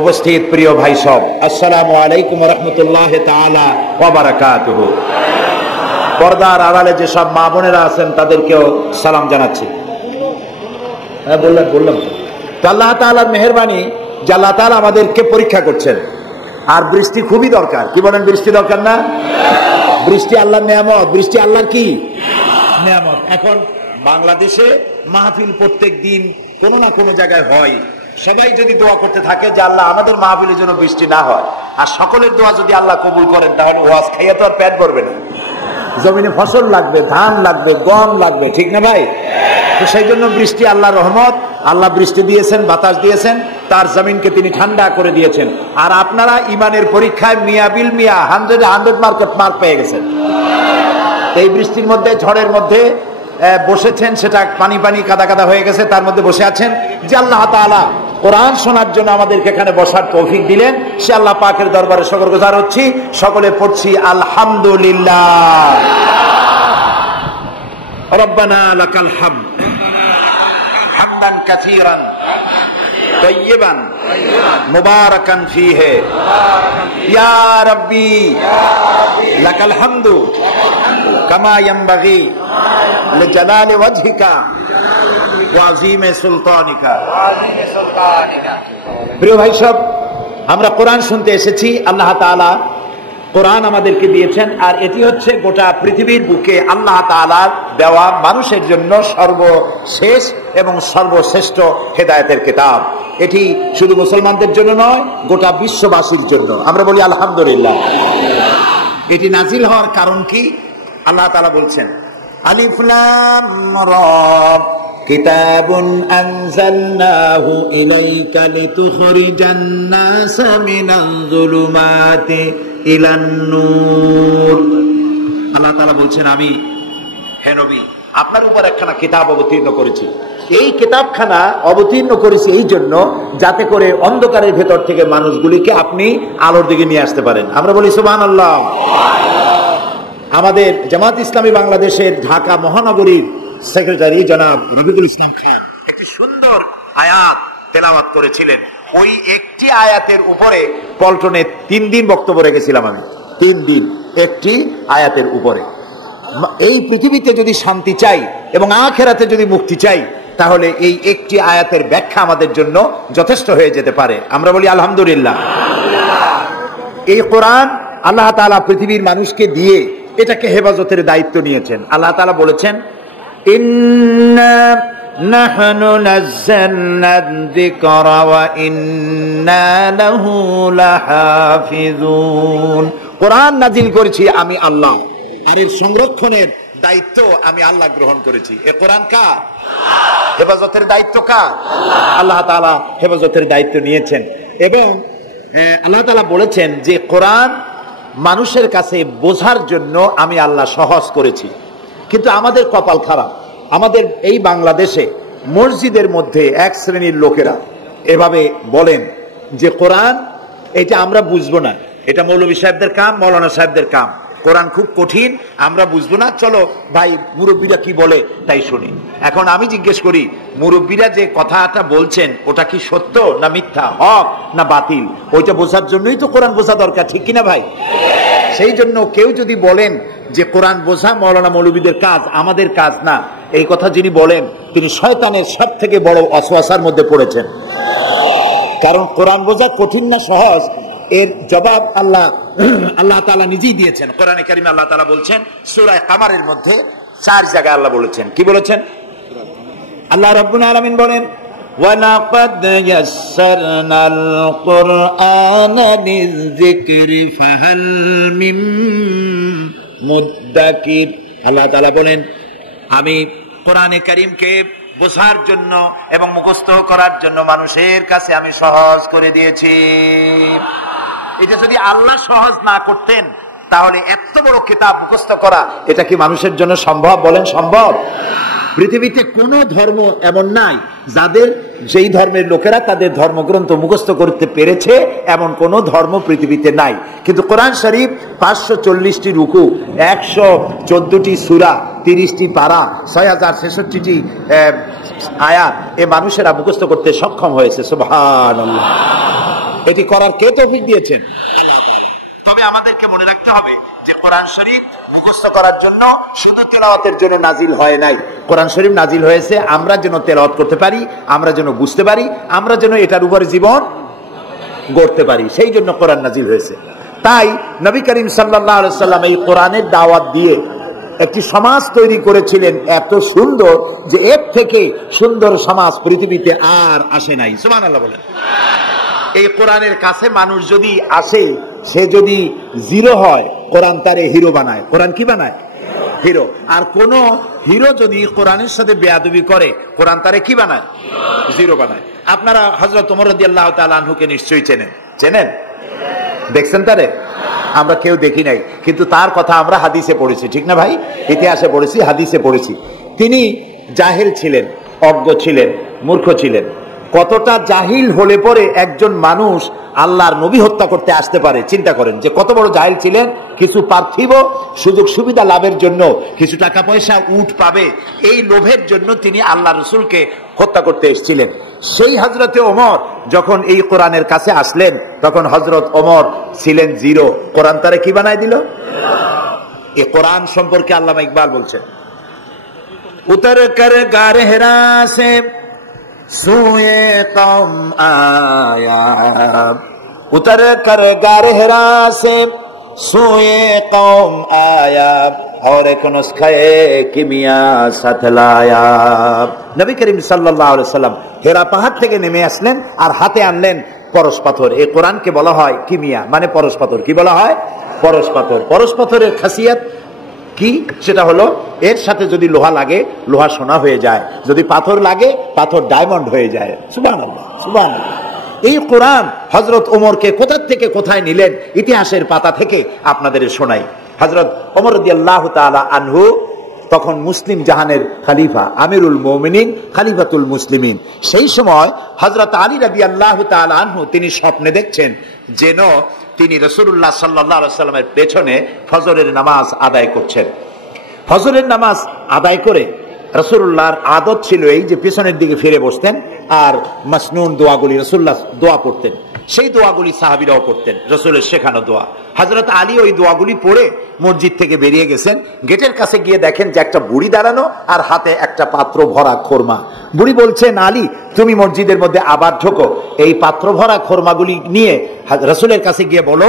উপস্থিত প্রিয় ভাই সব, আসসালামু আলাইকুম ওয়া রাহমাতুল্লাহি তাআলা ওয়া বারাকাতুহু। পর্দার আড়ালে যে সব মা বোনেরা আছেন তাদেরকেও সালাম জানাচ্ছি। হ্যাঁ, বললাম তো আল্লাহ তাআলার মেহেরবানি যে আল্লাহ তাআলা আমাদেরকে পরীক্ষা করছেন। আর বৃষ্টি খুবই দরকার। কি বলেন, বৃষ্টি দরকার না? বৃষ্টি আল্লাহর নিয়ামত, বৃষ্টি আল্লাহর কি নিয়ামত। এখন বাংলাদেশে মাহফিল প্রত্যেক দিন কোনো না কোনো জায়গায় হয়। সবাই যদি দোয়া করতে থাকে যে আল্লাহ আমাদের মাহফিলের জন্য বৃষ্টি না হয়, আর সকলের দোয়া যদি আল্লাহ কবুল করেন, তাহলে ওয়াজ খাইয়া তো আর পেট ভরবে না। জমিনে ফসল লাগবে, ধান লাগবে, গম লাগবে, ঠিক না ভাই? তো সেই জন্য বৃষ্টি আল্লাহর রহমত। আল্লাহ বৃষ্টি দিয়েছেন, বাতাস দিয়েছেন, তার জমিনকে তিনি ঠান্ডা করে দিয়েছেন। আর আপনারা ইমানের পরীক্ষায় মিয়া বিল মিয়া 100 মার্ক পেয়ে গেছেন। এই বৃষ্টির মধ্যে, ঝড়ের মধ্যে বসেছেন, সেটা পানি পানি কাদা কাদা হয়ে গেছে, তার মধ্যে বসে আছেন যে আল্লাহ তাআলা কোরআন শোনার জন্য আমাদেরকে এখানে বসার তৌফিক দিলেন। সে আল্লাহ পাকের দরবারে শুকরগুজার হচ্ছি। সকলে পড়ছি আলহামদুলিল্লাহ। রব্বানা লাকাল হামদ হামদান কাসীরান তাইয়িবান মুবারাকান ফীহি ইয়া রাব্বি লাকাল হামদু কামা ইয়ানবাগি লিজালালি ওয়াজহিকা ওয়া আযীমি সুলতানিকা। প্রিয় ভাই সব, আমরা কোরআন শুনতে এসেছি। আল্লাহ তাআলা কোরআন আমাদেরকে দিয়েছেন, আর এটি হচ্ছে গোটা পৃথিবীর বুকে আল্লাহ তাআলার দেওয়া মানুষের জন্য সর্বশেষ এবং সর্বশ্রেষ্ঠ হেদায়েতের কিতাব। এটি শুধু মুসলমানদের জন্য নয়, গোটা বিশ্ববাসীর জন্য। আমরা বলি আলহামদুলিল্লাহ। এটি নাজিল হওয়ার কারণ কি? আল্লাহ তাআলা বলছেন, আলিফ লাম রা কিতাবুন আনজালনাহু ইলাইকা লিতুখরিজান নাসা মিনাল যুলুমাতি ইলান নূর। আল্লাহ তাআলা বলছেন, আমি হে নবী আপনার উপর একখানা কিতাব অবতীর্ণ করেছি। এই কিতাবখানা অবতীর্ণ করেছি এই জন্য যাতে করে অন্ধকারের ভেতর থেকে মানুষগুলিকে আপনি আলোর দিকে নিয়ে আসতে পারেন। আমরা বলি সুবহানাল্লাহ। আমাদের জামাত ইসলামী বাংলাদেশের ঢাকা মহানগরীর সেক্রেটারি জনাব রফিকুল ইসলাম খান একটি সুন্দর আয়াত তেলাওয়াত করেছিলেন। ওই একটি আয়াতের উপরে পল্টনে 3 দিন বক্তব্য রেখেছিলাম আমি। 3 দিন একটি আয়াতের উপরে। এই পৃথিবীতে যদি শান্তি চাই এবং আখিরাতে যদি মুক্তি চাই, তাহলে এই একটি আয়াতের ব্যাখ্যা আমাদের জন্য যথেষ্ট হয়ে যেতে পারে। আমরা বলি আলহামদুলিল্লাহ। এই কোরআন আল্লাহ তাআলা পৃথিবীর মানুষকে দিয়ে এটাকে হেফাজতের দায়িত্ব নিয়েছেন। আল্লাহ তাআলা বলেছেন, ইন্না নাহনু নাযালনা যিকরা ওয়া ইন্না লাহু লাহাফিজুন। কোরআন নাজিল করেছি আমি আল্লাহ, আর এর সংরক্ষণের দায়িত্ব আমি আল্লাহ গ্রহণ করেছি। এ কোরআন কার? হেফাজতের দায়িত্ব কার? আল্লাহ তাআলা হেফাজতের দায়িত্ব নিয়েছেন। এবং আল্লাহ তাআলা বলেছেন যে কোরআন মানুষের কাছে বোঝার জন্য আমি আল্লাহ সহজ করেছি। কিন্তু আমাদের কপাল খারাপ, আমাদের এই বাংলাদেশে মসজিদের মধ্যে এক শ্রেণীর লোকেরা এভাবে বলেন যে কোরআন এটা আমরা বুঝবো না, এটা মৌলভী সাহেবদের কাম, মৌলানা সাহেবদের কাম, কোরআন খুব কঠিন, আমরা বুঝবো না, চলো ভাই মুরব্বীরা কি বলে তাই শুনি। এখন আমি জিজ্ঞেস করি, মুরব্বীরা যে কথাটা বলছেন ওটা কি সত্য না মিথ্যা, হক না বাতিল? ওইটা বোঝার জন্যই তো কোরআন বোঝা দরকার, ঠিক কিনা ভাই? সেই জন্য কেউ যদি বলেন যে কোরআন বোঝা মৌলানা মৌলভীদের কাজ, আমাদের কাজ না, এই কথা যিনি বলেন তিনি শয়তানের সব থেকে বড় ওয়াসওয়াসার মধ্যে পড়েছেন। কারণ কোরআন বোঝা কঠিন না সহজ, এর জবাব আল্লাহ তাআলা নিজেই দিয়েছেন। কোরআনে কারিমে আল্লাহ তাআলা বলছেন, সূরা কামারের মধ্যে 4 জায়গায় আল্লাহ বলেছেন। কি বলেছেন? আল্লাহ রাব্বুল আলামিন বলেন, ওয়ালাকাদ ইয়াসসারনাল কুরআনা লিযিকরি ফাহাল মিন মুদ্দাকির। আল্লাহ তাআলা বলেন, আমি কোরআনে কারিমকে বোঝার জন্য এবং মুখস্থ করার জন্য মানুষের কাছে আমি সহজ করে দিয়েছি। এটা যদি আল্লাহ সহজ না করতেন, তাহলে এত বড় কিতাব মুখস্থ করা এটা কি মানুষের জন্য সম্ভব? বলেন সম্ভব? পৃথিবীতে কোনো ধর্ম এমন নাই যাদের, যেই ধর্মের লোকেরা তাদের ধর্মগ্রন্থ মুখস্থ করতে পেরেছে, এমন কোন ধর্ম পৃথিবীতে নাই। কিন্তু কোরআন শরীফ 540টি রুকু, 114টি সূরা, 30টি পারা, 6066টি আয়াত এ মানুষেরা মুখস্থ করতে সক্ষম হয়েছে। সুবহানাল্লাহ। এটি করার কে তৌফিক দিয়েছেন? আল্লাহ তাআলা। তবে আমাদেরকে মনে রাখতে হবে যে কোরআন শরীফ মুখস্থ করার জন্য শুধু তেলাওয়াতের জন্য নাজিল হয় নাই। কোরআন শরীফ নাজিল হয়েছে আমরা যেন তেলাওয়াত করতে পারি, আমরা যেন বুঝতে পারি, আমরা যেন এটার উপরে জীবন গড়তে পারি, সেই জন্য কোরআন নাজিল হয়েছে। তাই নবী করিম সাল্লাল্লাহু আলাইহি সাল্লাম এই কোরআনের দাওয়াত দিয়ে একটি সমাজ তৈরি করেছিলেন এত সুন্দর যে এর থেকে সুন্দর সমাজ পৃথিবীতে আর আসে নাই। সুবহানাল্লাহ বলেন। এই কোরআনের কাছে মানুষ যদি আসে, সে যদি জিরো হয়, কোরআন তারে হিরো বানায়। কোরআন কি বানায়? হিরো। আর কোন হিরো যদি কোরআনের সাথে বেয়াদবি করে, কোরআন তারে কি বানায়? জিরো বানায়। আপনারা হযরত ওমর রাদিয়াল্লাহু তাআলা আনহুকে নিশ্চয়ই চেনেন। চেনেন? দেখছেন তারে? আমরা কেউ দেখি নাই, কিন্তু তার কথা আমরা হাদিসে পড়েছি, ঠিক না ভাই? ইতিহাসে পড়েছি, হাদিসে পড়েছি। তিনি জাহিল ছিলেন, অজ্ঞ ছিলেন, মূর্খ ছিলেন। কতটা জাহিল হলে পরে একজন মানুষ আল্লাহর নবী হত্যা করতে আসতে পারে, চিন্তা করেন যে কত বড় জাহিল ছিলেন। কিছু পার্থিব সুযোগ সুবিধা লাভের জন্য, কিছু টাকা পয়সা উট পাবে, এই লোভের জন্য তিনি আল্লাহ রসুলকে হত্যা করতে এসেছিলেন। সেই হযরতে ওমর যখন এই কোরআনের কাছে আসলেন, তখন হযরত ওমর ছিলেন জিরো, কোরআন তারে কি বানায় দিল? এই কোরআন সম্পর্কে আল্লামা ইকবাল বলছেন, উতর কর গার হেরা সে সুয়ে কওম আয়া, উতর কর গার হেরা সে সুয়ে কওম আয়া, और एक नुस्खे किमिया साथ लाया। নবী করিম সাল্লাল্লাহু আলাইহি সাল্লাম হেরা পাহাড় থেকে নেমে আসলেন আর হাতে আনলেন পরশ পাথর। এই কোরআনকে বলা হয় কিমিয়া, মানে পরশ পাথর। কি বলা হয়? পরশ পাথর। পরশ পাথরের খাসিয়াত কি? সেটা হলো এর সাথে যদি লোহা লাগে, লোহা সোনা হয়ে যায়, যদি পাথর লাগে, পাথর ডায়মন্ড হয়ে যায়। সুবহানাল্লাহ, সুবহানাল্লাহ। এই কোরআন হযরত ওমরকে কোথা থেকে কোথায় নিলেন, ইতিহাসের পাতা থেকে আপনাদের শোনাই। হযরত ওমর রাদিয়াল্লাহু তাআলা আনহু তখন মুসলিম জাহানের খলিফা, আমিরুল মুমিনিন, খলিফাতুল মুসলিমিন। সেই সময় হযরত আলী রাদিয়াল্লাহু তাআলা আনহু তিনি স্বপ্নে দেখছেন যেন তিনি রাসূলুল্লাহ সাল্লাল্লাহু আলাইহি সাল্লামের পেছনে ফজরের নামাজ আদায় করছেন। ফজরের নামাজ আদায় করে রাসূলুল্লাহর আদত ছিল এই যে পেছনের দিকে ফিরে বসতেন আর মাসনুন দোয়াগুলি রাসূলুল্লাহ দোয়া পড়তেন, সেই দোয়াগুলি সাহাবীরাও পড়তেন, রাসূলের শেখানো দোয়া। হযরত আলী ওই দোয়াগুলি পড়ে মসজিদ থেকে বেরিয়ে গেছেন। গেটের কাছে গিয়ে দেখেন যে একটা বুড়ি দাঁড়ানো আর হাতে একটা পাত্র ভরা খোরমা। বুড়ি বলছেন, আলী তুমি মসজিদের মধ্যে আবার ঢোকো, এই পাত্র ভরা খোরমাগুলি নিয়ে রাসূলের কাছে গিয়ে বলো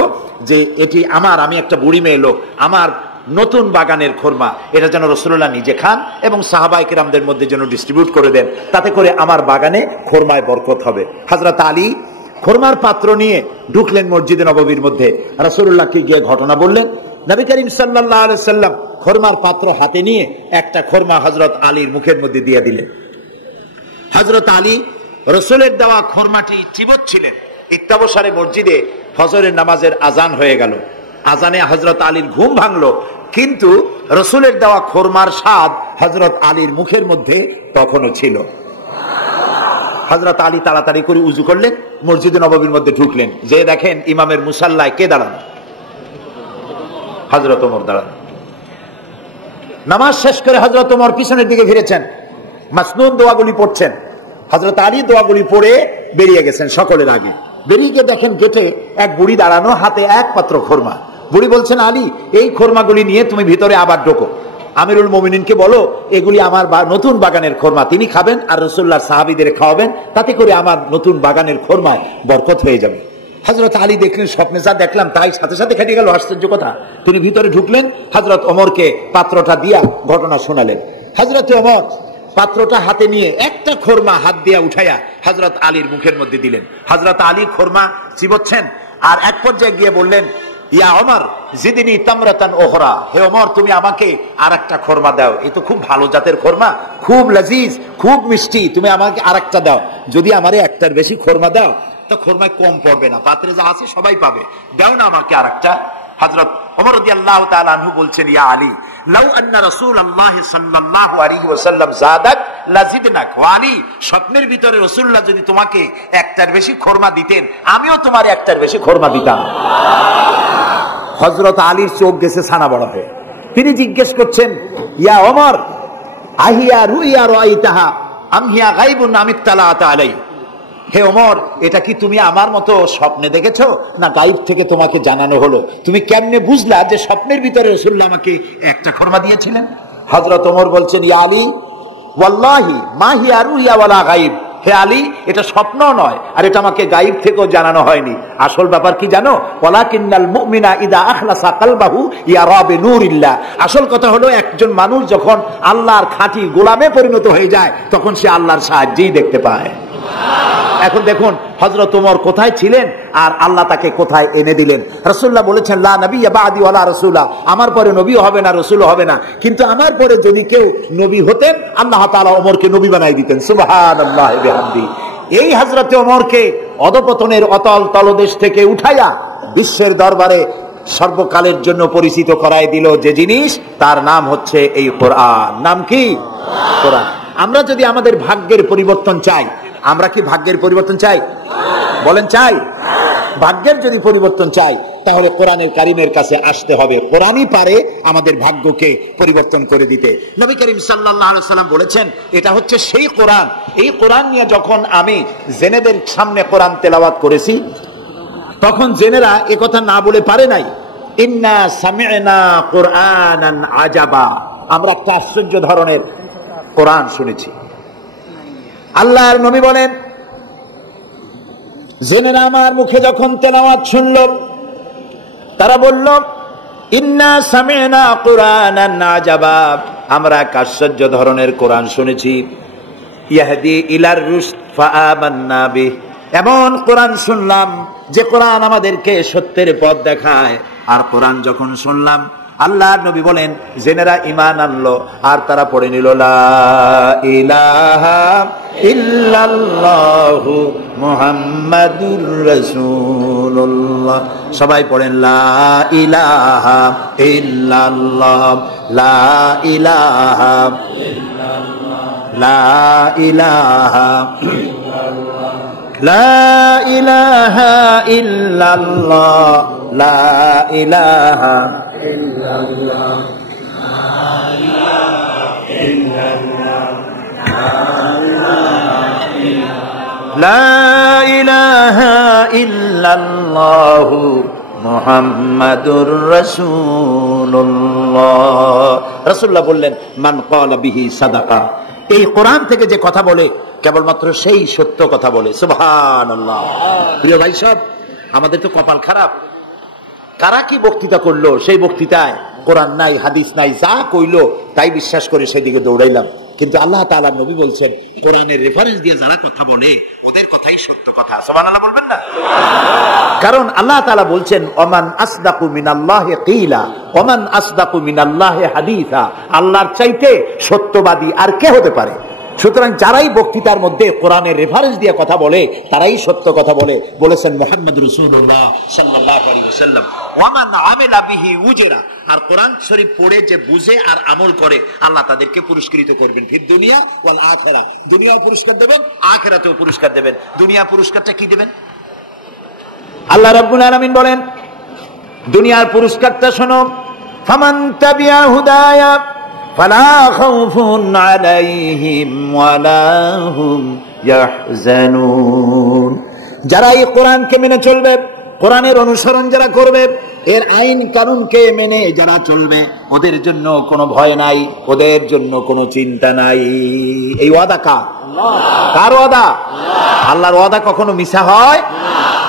যে এটি আমার, আমি একটা বুড়ি মেয়ে লোক, আমার নতুন বাগানের খোরমা, এটা যেন রাসূলুল্লাহ নিজে খান এবং সাহাবায়ে কেরামদের মধ্যে যেন ডিস্ট্রিবিউট করে দেন, তাতে করে আমার বাগানে খোরমায় বরকত হবে। হযরত আলী খোরমার পাত্র নিয়ে ঢুকলেন মসজিদে নববীর মধ্যে। রাসূলুল্লাহকে গিয়ে ঘটনা বললেন। নবী করিম সাল্লাল্লাহু আলাইহি সাল্লাম খোরমার পাত্র হাতে নিয়ে একটা খোরমা হযরত আলীর মুখের মধ্যে দিয়ে দিলেন। হযরত আলী রাসূলের দেওয়া খোরমাটি চিবোচ্ছিলেন। ইত্তাবসারে মসজিদে ফজরের নামাজের আজান হয়ে গেল। আজানে হযরত আলীর ঘুম ভাঙলো, কিন্তু রাসূলের দেওয়া খোরমার স্বাদ হযরত আলীর মুখের মধ্যে তখনও ছিল। হযরত আলী তাড়াতাড়ি করে উযু করলেন, মসজিদে নববীর মধ্যে ঢুকলেন, যে দেখেন ইমামের মুসাল্লায় কে দাঁড়ানো? হযরত ওমর দাঁড়ানো। নামাজ শেষ করে হযরত ওমর পিছনের দিকে ফিরেছেন, মাসনুন দোয়াগুলি পড়ছেন। হযরত আলী দোয়াগুলি পড়ে বেরিয়ে গেছেন সকলের আগে। বেরিয়ে গিয়ে দেখেন গেটে এক বুড়ি দাঁড়ানো, হাতে এক পাত্র খোরমা। বুড়ি বলছেন, আলী এই খোরমাগুলি নিয়ে তুমি ভিতরে আবার ঢোকো, আমিরুল মুমিনিনকে বলো এগুলি আমার নতুন বাগানের খোরমা, তিনি খাবেন আর রাসূলুল্লাহর সাহাবীদের খাওয়াবেন, তাতে করে আমার নতুন বাগানের খোরমায় বরকত হয়ে যাবে। হযরত আলী দেখলেন স্বপ্নে যা দেখলাম তাই সাথে সাথে খেটে গেল, আশ্চর্য কথা। তিনি ভিতরে ঢুকলেন, হযরত ওমরকে পাত্রটা দিয়া ঘটনা শোনালেন। হযরত ওমর পাত্রটা হাতে নিয়ে একটা খোরমা হাত দিয়া উঠাইয়া হযরত আলীর মুখের মধ্যে দিলেন। হযরত আলী খোরমা চিবোচ্ছেন আর এক পর্যায়ে গিয়ে বললেন, ইয়া ওমর জিদনি তামরাতান ওখরা, হে ওমর তুমি আমাকে আরেকটা খোরমা দাও, এই তো খুব ভালো জাতের খোরমা, খুব লজিজ, খুব মিষ্টি, তুমি আমাকে আরেকটা দাও। যদি আমারে একটার বেশি খোরমা দাও তো খোরমায় কম পড়বে না, পাত্রে যা আছে সবাই পাবে, দাও না আমাকে আরেকটা। হযরত ওমর রাদিয়াল্লাহু তাআলা আনহু বলছেন, ইয়া আলী লাউ আন্না রাসূলুল্লাহ সাল্লাল্লাহু আলাইহি ওয়াসাল্লাম যাদাক লাজিদনাক, ওয়া আলী স্বপ্নের ভিতরে রাসূলুল্লাহ যদি তোমাকে একটার বেশি খোরমা দিতেন, আমিও তোমার একটার বেশি খোরমা দিতাম। হযরত আলীর চোখ গেছে ছানা বড় হয়ে। তিনি জিজ্ঞেস করছেন, ইয়া ওমর আহিয়া রুইয়া রাইতাহা আম হিয়া গায়বুন আম ইত্তালাআতা আলাই, হে ওমর, এটা কি তুমি আমার মতো স্বপ্নে দেখেছো না গায়েব থেকে তোমাকে জানানো হলো? তুমি কেমনে বুঝলা যে স্বপ্নের ভিতরে রাসূলুল্লাহ আমাকে একটা খরমা দিয়েছিলেন? হযরত ওমর বলছেন, ইয়া আলী ওয়াল্লাহি মা হিয়া রুইয়া ওয়ালা গায়েব। হে আলী, এটা স্বপ্ন নয়, আর এটা আমাকে গায়েব থেকেও জানানো হয়নি। আসল ব্যাপার কি জানো? ওয়ালাকিন্নাল মুমিনা ইদা আখলাসা কলবাহু ইয়ারা বিনুরিল্লাহ। আসল কথা হলো, একজন মানুষ যখন আল্লাহর খাঁটি গোলামে পরিণত হয়ে যায়, তখন সে আল্লাহর সাহায্যই দেখতে পায়। এখন দেখুন হযরত ওমর কোথায় ছিলেন আর আল্লাহ তাকে কোথায় এনে দিলেন। রাসূলুল্লাহ বলেছেন, লা নবিয়্যা বা'দি ওয়ালা রাসূলা, আমার পরে নবীও হবে না, রাসূলও হবে না, কিন্তু আমার পরে যদি কেউ নবী হতেন, আল্লাহ তাআলা ওমরকে নবী বানাই দিতেন। সুবহানাল্লাহি বিহামদি। এই হযরত ওমরকে অধপতনের অতল তলদেশ থেকে উঠাইয়া বিশ্বের দরবারে সর্বকালের জন্য পরিচিত করায় দিল যে জিনিস, তার নাম হচ্ছে এই কোরআন। নাম কি? কোরআন। আমরা যদি আমাদের ভাগ্যের পরিবর্তন চাই, আমরা কি ভাগ্যের পরিবর্তন চাই? বলেন চাই? ভাগ্যের যদি পরিবর্তন চাই, তাহলে কোরআনের কারিমের কাছে আসতে হবে। কোরআনই পারে আমাদের ভাগ্যকে পরিবর্তন করে দিতে। নবী করিম সাল্লাল্লাহু আলাইহি ওয়াসাল্লাম বলেছেন, এটা হচ্ছে সেই কোরআন। এই কোরআন নিয়ে যখন আমি জেনেদের সামনে কোরআন তেলাওয়াত করেছি, তখন জেনেরা একথা না বলে পারে নাই, ইন্না সামি'না কুরআনান আজাবা, আমরা একটা আশ্চর্য ধরনের কোরআন শুনেছি। আল্লাহর নবী বলেন, জেনেরা আমার মুখে যখন তেলাওয়াত শুনল, তারা বলল, ইন্না সামি'না কুরআনান আজাবা, আমরা এক আশ্চর্য ধরনের কোরআন শুনেছি। ইয়াহদি ইলার রুশদ ফাআমান্না বিহি, এমন কোরআন শুনলাম যে কোরআন আমাদেরকে সত্যের পথ দেখায়। আর কোরআন যখন শুনলাম, আল্লাহর নবী বলেন, জেনেরা ঈমান আনলো আর তারা পড়ে নিল, লা ইলাহা ইল্লাল্লাহু মুহাম্মাদুর রাসূলুল্লাহ। সবাই পড়েন, লা ইলাহা ইল্লাল্লাহ, লা ইলাহা ইল্লাল্লাহ, লা ইলাহা লা ইলাহা ইল্লাল্লাহ, লা ইলাহা ইল্লাল্লাহ, লা ইলাহা ইল্লাল্লাহ মুহাম্মাদুর রাসূলুল্লাহ। রাসূলুল্লাহ বললেন, মান ক্বালা বিহি সাদাকা, এই কোরআন থেকে যে কথা বলে কেবলমাত্র সেই সত্য কথা বলে। সুবহানাল্লাহ। প্রিয় ভাই সব, আমাদের তো কপাল খারাপ। কারা কি বক্তৃতা করলো, সেই বক্তৃতায় কোরআন নাই, হাদিস নাই, যা কইলো তাই বিশ্বাস করে সেদিকে দৌড়াইলাম। কিন্তু আল্লাহ তাআলা নবী বলছেন, কোরআনের রেফারেন্স দিয়ে যারা কথা বলে ওদের কথাই সত্য কথা। সুবহানাল্লাহ বলবেন না? কারণ আল্লাহ তাআলা বলছেন, ওমান আসদাকু মিনাল্লাহি কিলা ওমান আসদাকু মিনাল্লাহি হাদিসা, আল্লাহর চাইতে সত্যবাদী আর কে হতে পারে? সুতরাং যারাই বক্তৃতার মধ্যে কোরআনের রেফারেন্স দিয়ে কথা বলে তারাই সত্য কথা বলে। বলেছেন মুহাম্মদ রাসূলুল্লাহ সাল্লাল্লাহু আলাইহি ওয়াসাল্লাম, ওয়ামান আমিলা বিহি উজরা, আর কোরআন শরীফ পড়ে যে বুঝে আর আমল করে, আল্লাহ তাদেরকে পুরস্কৃত করবেন ফিদ দুনিয়া ওয়াল আখিরা, দুনিয়াও পুরস্কার দেবেন, আখিরাতেও পুরস্কার দেবেন। দুনিয়া পুরস্কারটা কি দেবেন? আল্লাহ রাব্বুল আলামিন বলেন, দুনিয়ার পুরস্কারটা শোনো, ফামান তাবিয়া হুদায়া ফালা খাউফুন আলাইহিম ওয়ালা হুম ইয়াহজানুন, যারা এই কোরআনকে মেনে চলবে, কোরআনের অনুসরণ যারা করবে, এর আইন কানুনকে মেনে যারা চলবে, ওদের জন্য কোনো ভয় নাই, ওদের জন্য কোনো চিন্তা নাই। এই ওয়াদা কার? কার ওয়াদা? আল্লাহর ওয়াদা কখনো মিছা হয়?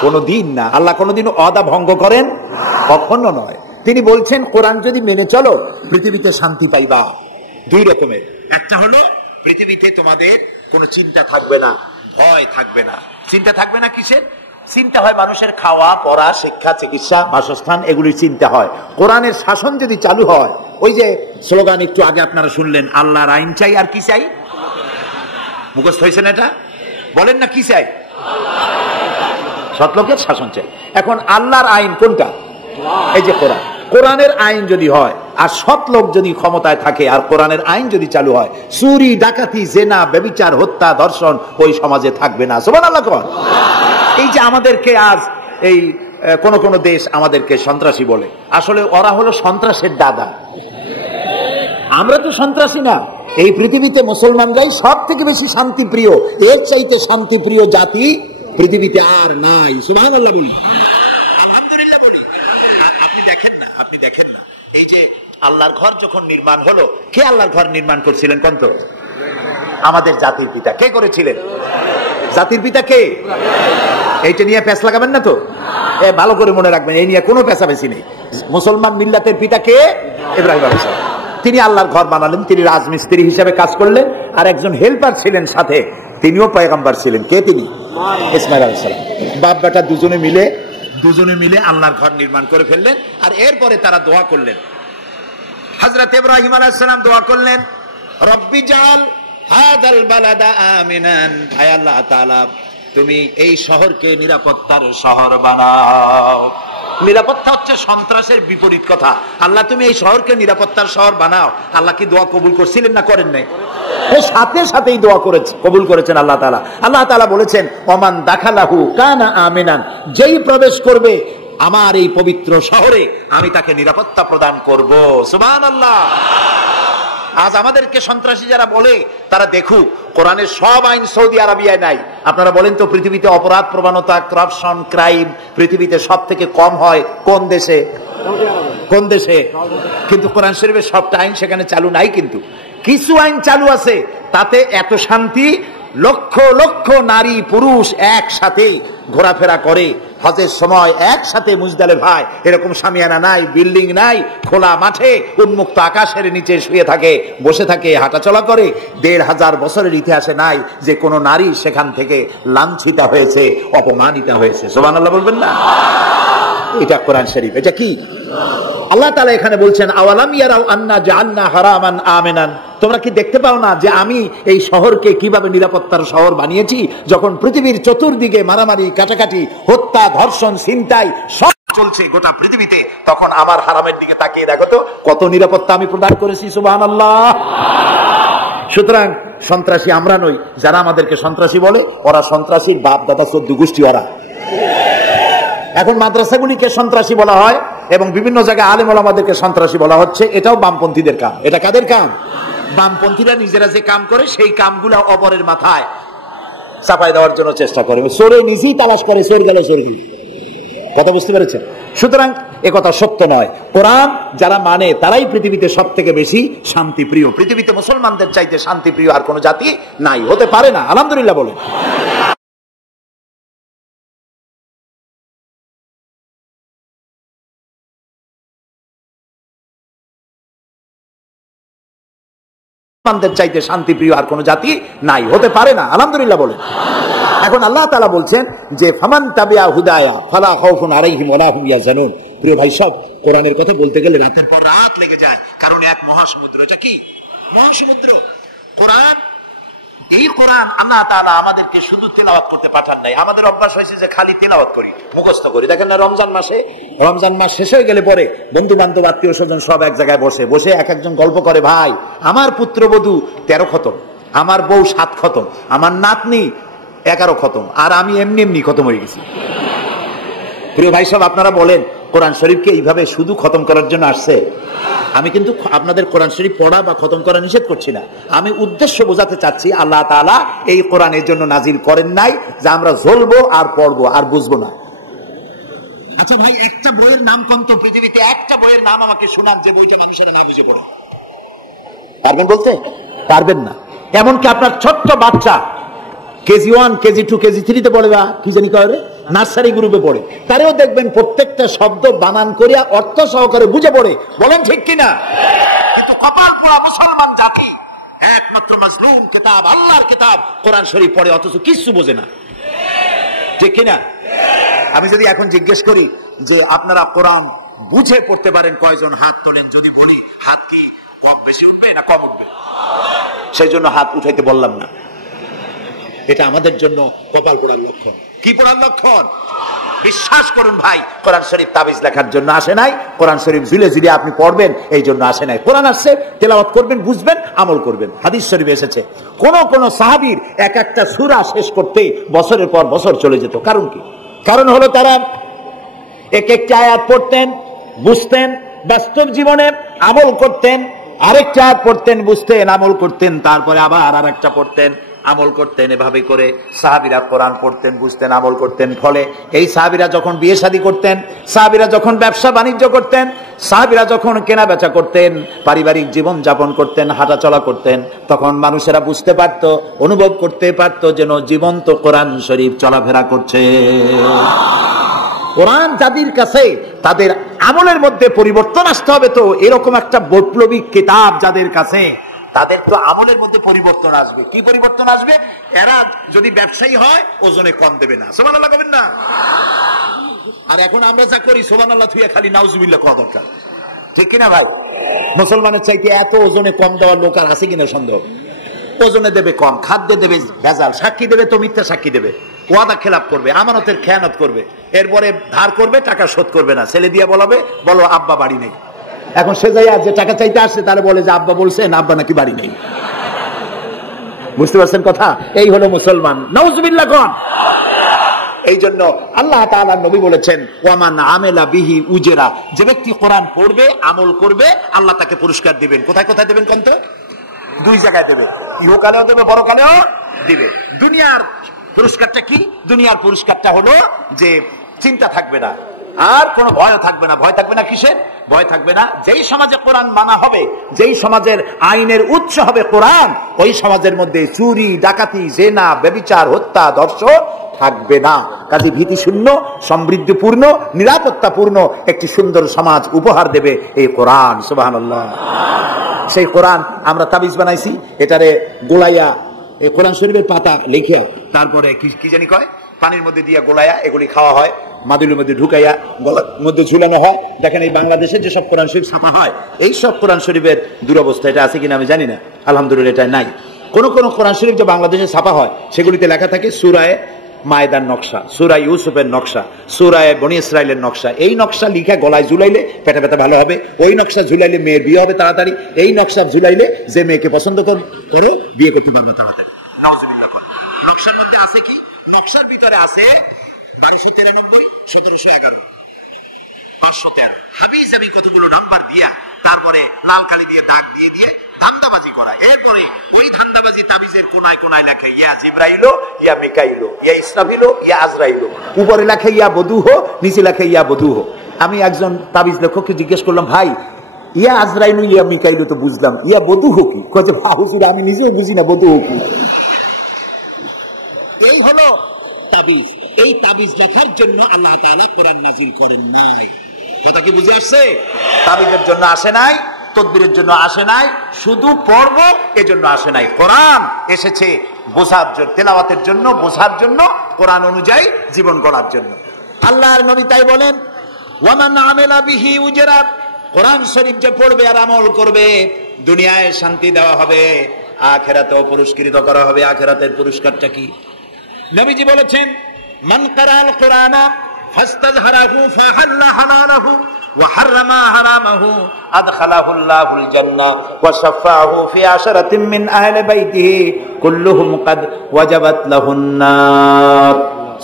কোনো দিন না। আল্লাহ কোনোদিন ওয়াদা ভঙ্গ করেন? কখনো নয়। তিনি বলছেন, কোরআন যদি মেনে চলো পৃথিবীতে শান্তি পাইবা। দুই রকমের, একটা হলো পৃথিবীতে তোমাদের কোনো চিন্তা থাকবে না, ভয় থাকবে না। চিন্তা থাকবে না কিসের? চিন্তা হয় মানুষের খাওয়া, পড়া, শিক্ষা, চিকিৎসা, বাসস্থান, এগুলির চিন্তা হয়। কোরআনের শাসন যদি চালু হয়, ওই যে স্লোগান একটু আগে আপনারা শুনলেন, আল্লাহর আইন চাই আর কি চাই? মুখস্থ হয়েছে না এটা? বলেন না কি চাই? সৎলোকের শাসন চাই। এখন আল্লাহর আইন কোনটা? এই যে কোরআন। কোরআনের আইন যদি হয় আর সৎ লোক যদি ক্ষমতায় থাকে আর কোরআনের আইন যদি চালু হয়, চুরি, ডাকাতি, জেনা, ব্যভিচার, হত্যা, ধর্ষণ ওই সমাজে থাকবে না। সুবহানাল্লাহ। এই যে আমাদেরকে আজ এই কোন দেশ আমাদেরকে সন্ত্রাসী বলে, আসলে ওরা হলো সন্ত্রাসের দাদা। আমরা তো সন্ত্রাসী না। এই পৃথিবীতে মুসলমানরাই সব থেকে বেশি শান্তিপ্রিয়, এর চাইতে শান্তিপ্রিয় জাতি পৃথিবীতে আর নাই। সুবহানাল্লাহ বলি, আলহামদুলিল্লাহ বলি। আপনি দেখেন না এই যে আল্লাহর ঘর যখন নির্মাণ হলো, কে আল্লাহর ঘর নির্মাণ করছিলেন কোন তো? আমাদের জাতির পিতা। কে করেছিলেন? জাতির পিতা কে? এইটা নিয়ে পেঁচ লাগাবেন না তো, ভালো করে মনে রাখবেন, এই নিয়ে কোনো পেঁচাপেচি নেই। মুসলমান মিল্লাতের পিতা কে? ইব্রাহিম আলাইহিস সালাম। তিনি আল্লাহর ঘর বানালেন, তিনি রাজমিস্ত্রি হিসেবে কাজ করলেন, আর একজন হেল্পার ছিলেন সাথে, তিনিও পয়গম্বর ছিলেন। কে তিনি? ইসমাইল আলাইহিস সালাম। বাপ বেটা দুজনে মিলে আল্লাহর ঘর নির্মাণ করে ফেললেন। আর এরপরে তারা দোয়া করলেন। হযরত ইব্রাহিম আলাইহিস সালাম দোয়া করলেন, রব্বি জাল হাদাল বালাদা আমিনান, হে আল্লাহ তাআলা তুমি এই শহরকে নিরাপত্তার শহর বানাও। নিরাপত্তা হচ্ছে সন্ত্রাসের বিপরীত কথা। আল্লাহ তুমি এই শহরকে নিরাপত্তার শহর বানাও। আল্লাহ কি দোয়া কবুল করছিলেন না করেন নাই? সাথে সাথেই দোয়া কবুল করেছেন আল্লাহ তাআলা। আল্লাহ তাআলা বলেছেন, ওমান দাখালাহু কানা আমিনান, যেই প্রবেশ করবে আমার এই পবিত্র শহরে আমি তাকে নিরাপত্তা প্রদান করব। সুবহানাল্লাহ। আজ আমাদেরকে সন্ত্রাসী যারা বলে, তারা দেখুক কোরআনের সব আইন সৌদি আরবিয়ায় নাই। আপনারা বলেন তো, পৃথিবীতে অপরাধ প্রবণতা, করাপশন, ক্রাইম পৃথিবীতে সব থেকে কম হয় কোন দেশে? কোন দেশে? কিন্তু কোরআন শরীফের সবটা আইন সেখানে চালু নাই, কিন্তু কিছু আইন চালু আছে। তাতে এত শান্তি, লক্ষ লক্ষ নারী পুরুষ একসাথে ঘোরাফেরা করে, হজের সময় একসাথে মুজদালিফায়। এরকম শামিয়ানা নাই, বিল্ডিং নাই, খোলা মাঠে উন্মুক্ত আকাশের নিচে শুয়ে থাকে, বসে থাকে, হাঁটাচলা করে। ১৫০০ বছরের ইতিহাসে নাই যে কোনো নারী সেখান থেকে লাঞ্ছিতা হয়েছে, অপমানিতা হয়েছে। সুবহানাল্লাহ বলবেন না? এটা কোরআন শরীফ। এটা কি? আল্লাহ তাআলা এখানে বলছেন, আওয়ালাম ইয়ারাউ আন্না জাআলনা হারামান আমিনান, তোমরা কি দেখতে পাও না যে আমি এই শহরকে কিভাবে নিরাপত্তার শহর বানিয়েছি? যখন পৃথিবীর চতুর্দিকে মারামারি, কাটাকাটি, হত্যা, ধর্ষণ, ছিনতাই সব চলছে গোটা পৃথিবীতে, তখন আমার হারামের দিকে তাকিয়ে দেখো তো কত নিরাপত্তা আমি প্রদান করেছি। সুবহানাল্লাহ। সুতরাং সন্ত্রাসী আমরা নই। যারা আমাদেরকে সন্ত্রাসী বলে, ওরা সন্ত্রাসীর বাপ দাদা ১৪ গোষ্ঠী ওরা। এখন মাদ্রাসাগুলিকে সন্ত্রাসী বলা হয় এবং বিভিন্ন জায়গায় আলেম ওলামাদেরকে সন্ত্রাসী বলা হচ্ছে। এটাও বামপন্থীদের কাম। এটা কাদের কাম? বামপন্থীরা নিজেরা যে কাম করে সেই কামগুলো অপরের মাথায় চাপাই দেওয়ার জন্য চেষ্টা করে। চোরে নিজেই তালাশ করে, চোর গেল চোর গেল। কথা বুঝতে পেরেছেন? সুতরাং একথা সত্য নয়। কোরআন যারা মানে তারাই পৃথিবীতে সব থেকে বেশি শান্তিপ্রিয়। পৃথিবীতে মুসলমানদের চাইতে শান্তিপ্রিয় আর কোন জাতি নাই, হতে পারে না। আলহামদুলিল্লাহ বলে। চাইতে শান্তিপ্রিয় আর কোন জাতি নাই, হতে পারে না। আলহামদুলিল্লাহ বলেন। এখন আল্লাহ তাআলা বলছেন যে ফামান তাবিআ হুদায়া ফালা খাউফুন আলাইহিম ওয়ালা হুম ইয়াহজানুন। প্রিয় ভাই, সব কোরআনের কথা বলতে গেলে রাতের পর রাত লেগে যায়, কারণ এক মহাসমুদ্র। এটা কি মহাসমুদ্র? কোরআন। এই কোরআন আল্লাহ তাআলা আমাদেরকে শুধু তেলাওয়াত করতে পাঠান নাই। আমাদের অভ্যাস হয়েছে যে খালি তেলাওয়াত করি, মুখস্থ করি। দেখেন না, রমজান মাস শেষ হয়ে গেলে পরে বন্ধু বান্ধব, আত্মীয় স্বজন সব এক জায়গায় বসে এক একজন গল্প করে, ভাই আমার পুত্রবধূ 13 খতম, আমার বউ 7 খতম, আমার নাতনি 11 খতম, আর আমি এমনি খতম হয়ে গেছি। প্রিয় ভাই সব, আপনারা বলেন কোরআন শরীফকে এইভাবে শুধু খতম করার জন্য আসছে? আমি কিন্তু আপনাদের কোরআন শরীফ পড়া বা খতম করা নিষেধ করছি না। আমি উদ্দেশ্য বোঝাতে চাচ্ছি, আল্লাহ তাআলা এই কোরআনের জন্য নাজিল করেন নাই যে আমরা জ্বলবো আর পড়বো আর বুঝবো না। আচ্ছা ভাই, একটা বইয়ের নাম কোন তো? পৃথিবীতে একটা বইয়ের নাম আমাকে শোনান যে বইটা মানুষেরা না বুঝে পড়ে। পারবেন বলতে? পারবেন না। এমনকি আপনার ছোট্ট বাচ্চা কেজি 1, কেজি 2, কেজি 3 পড়ে, বা কি জানি করে নার্সারি গ্রুপে পড়ে, তারেও দেখবেন প্রত্যেকটা শব্দ বানান করিয়া অর্থ সহকারে বুঝে পড়ে। বলেন ঠিক কিনা? মুসলমান জাতি একমাত্র মাসলুম কিতাব, আল্লাহর কিতাব কোরআন শরীফ পড়ে, অথচ কিছু বোঝে না। ঠিক কিনা? আমি যদি এখন জিজ্ঞেস করি যে আপনারা কোরআন বুঝে পড়তে পারেন কয়জন, হাত তোলেন। যদি বলি হাত কি কম বেশি উঠবে না কম উঠবে? সেই জন্য হাত উঠাইতে বললাম না। এটা আমাদের জন্য কপাল পোড়ার লক্ষণ। কি পোড়ার লক্ষণ? বিশ্বাস করুন ভাই, কোরআন শরীফ তাবিজ লেখার জন্য আসে নাই। কোরআন শরীফ ঝুলে ঝুলে আপনি পড়বেন এই জন্য আসে নাই। কোরআন আসছে তেলাওয়াত করবেন, বুঝবেন, আমল করবেন। হাদিস শরীফে এসেছে কোন সাহাবীর এক একটা সূরা শেষ করতে বছরের পর বছর চলে যেত। কারণ কি? কারণ হলো তারা এক একটা আয়াত পড়তেন, বুঝতেন, বাস্তব জীবনে আমল করতেন, আরেকটা পড়তেন, বুঝতেন, আমল করতেন, তারপরে আবার আরেকটা পড়তেন, আমল করতেন। এভাবে করে সাহাবীরা কোরআন পড়তেন, বুঝতেন, আমল করতেন। ফলে এই সাহাবীরা যখন বিয়ে শাদী করতেন, সাহাবীরা যখন ব্যবসা বাণিজ্য করতেন, সাহাবীরা যখন কেনা বেচা করতেন, পারিবারিক জীবন যাপন করতেন, হাঁটাচলা করতেন, তখন মানুষেরা বুঝতে পারত, অনুভব করতে পারত যেন জীবন্ত কোরআন শরীফ চলাফেরা করছে। কোরআন যাদের কাছে, তাদের আমলের মধ্যে পরিবর্তন আসতে হবে। তো এরকম একটা বৈপ্লবিক কিতাব যাদের কাছে, তাদের তো আমলের মধ্যে পরিবর্তন আসবে। কি পরিবর্তন আসবে? এরা যদি ব্যবসায়ী হয় ওজনে কম দেবে না, সুবহানাল্লাহ কবেন না? আর এখন আমরা যা করি সুবহানাল্লাহ থুয়ে খালি নাউজুবিল্লাহ কোয়া দরকার, ঠিক কিনা ভাই? মুসলমানের চাইতে এত ওজনে কম দেওয়ার লোক আর আছে কিনা সন্দেহ? ওজনে দেবে কম, খাদ্যে দেবে ভেজাল, সাক্ষী দেবে তো মিথ্যা সাক্ষী দেবে, ওয়াদা খেলাপ করবে, আমানতের খেয়ানত করবে, এরপরে ধার করবে, টাকা শোধ করবে না, ছেলে দিয়ে বলাবে বলো আব্বা বাড়ি নেই। এখন সে যাই যে টাকা চাইতে আসছে তাহলে বলে যে আব্বা বলছেন আব্বা নাকি বাড়ি নেই। বুঝতে পারছেন কথা? এই হলো মুসলমান। নাউজুবিল্লাহ কোন? এই জন্য আল্লাহ তাআলা নবী বলেছেন ওয়ামান আমেলা বিহি উজরা, যে ব্যক্তি কোরআন পড়বে, আমল করবে, আল্লাহ তাকে পুরস্কার দিবেন। কোথায় কোথায় দেবেন কোন? তো দুই জায়গায় দেবে, ইহকালেও দেবে, পরকালেও দিবে। দুনিয়ার পুরস্কারটা কি? দুনিয়ার পুরস্কারটা হলো যে চিন্তা থাকবে না, আর কোনো ভয় থাকবে না। ভয় থাকবে না কিসের? ভয় থাকবে না যেই সমাজে কোরআন মানা হবে, যেই সমাজের আইনের উৎস হবে কোরআন, ওই সমাজের মধ্যে চুরি, ডাকাতি, জেনা, ব্যভিচার, হত্যা, ধর্ষণ থাকবে না। কাজে ভীতি শূন্য, সমৃদ্ধিপূর্ণ, নিরাপত্তাপূর্ণ একটি সুন্দর সমাজ উপহার দেবে এই কোরআন। সুবহানাল্লাহ। সেই কোরআন আমরা তাবিজ বানাইছি, এটারে গোলাইয়া, এই কোরআন শরীফের পাতা লিখিয়া, তারপরে কি জানি কয়, পানির মধ্যে দিয়া গোলাইয়া, এগুলি খাওয়া হয়, মাদুলির মধ্যে ঢুকাইয়া গলার মধ্যে ঝুলানো হয়। দেখেন এই বাংলাদেশে যেসব কোরআন শরীফ ছাপা হয়, এই সব কোরআন শরীফের দুরবস্থা। এটা আছে কিনা আমি জানি না, আলহামদুলিল্লাহ এটা নাই। কোন কোন কোরআন শরীফ যে বাংলাদেশে ছাপা হয় সেগুলিতে লেখা থাকে সূরায়ে মায়দার নকশা, সূরা ইউসুফের নকশা, সূরায়ে বনি ইসরাইলের নকশা। এই নকশা লিখা গলায় ঝুলাইলে পেটে পেটে ভালো হবে, ওই নকশা ঝুলাইলে মেয়ের বিয়ে হবে তাড়াতাড়ি, এই নকশা ঝুলাইলে যে মেয়েকে পছন্দ করো বিয়ে করতে পারবে তাড়াতাড়ি। নকশার মধ্যে আছে কি? নকশার ভিতরে আছে 1293, 1711, 513 হাবিজাবি কতগুলো নাম্বার দিয়া, তারপরে লাল কালি দিয়ে দাগ দিয়ে দিয়ে ধান্দাবাজি করা। এরপরে ওই ধান্দাবাজি তাবিজের কোনায় কোনায় লেখে ইয়া জিব্রাইলো, ইয়া মিকাইলো, ইয়া ইসরাফিলো, ইয়া আজরাইলো। উপরে লেখে ইয়া বদুহো, নিচে লেখে ইয়া বদুহো। আমি একজন তাবিজ লেখককে জিজ্ঞেস করলাম, ভাই ইয়া আজরাইলু ইয়া মিকাইলো তো বুঝলাম, ইয়া বদুহো কি? কয়ে হুজুর আমি নিজেও বুঝি না বদুহো কি। এই হলো তাবিজ। এই তাবিজ লেখার জন্য আল্লাহ তাআলা কোরআন নাজিল করেন নাই। কথা কি বুঝে আসছে? তাবিজের জন্য আসে নাই, তদবিরের জন্য আসে নাই, শুধু পড়ব এজন্য আসে নাই। কোরআন এসেছে বোঝার জন্য, তেলাওয়াতের জন্য, বোঝার জন্য, কোরআন অনুযায়ী জীবন গড়ার জন্য। আল্লাহর নবী তাই বলেন ওয়ামান আমেলা বিহি উজরা, কোরআন শরীফ যে পড়বে আর আমল করবে, দুনিয়ায় শান্তি দেওয়া হবে, আখিরাতেও পুরস্কৃত করা হবে। আখিরাতের পুরস্কারটা কি? নবীজি বলেছেন মান কারাল কোরআনা ফাস্তাযহারাহু ফাহাল্লা হালালাহু ওয়া হারামা হারামাহু আদখালাহুল্লাহুল জান্নাহ ওয়া শাফাআহু ফি আশরাতিন মিন আহলি বাইতিহি কুল্লুহুম কাদ ওয়াজাবাত লাহুন নার।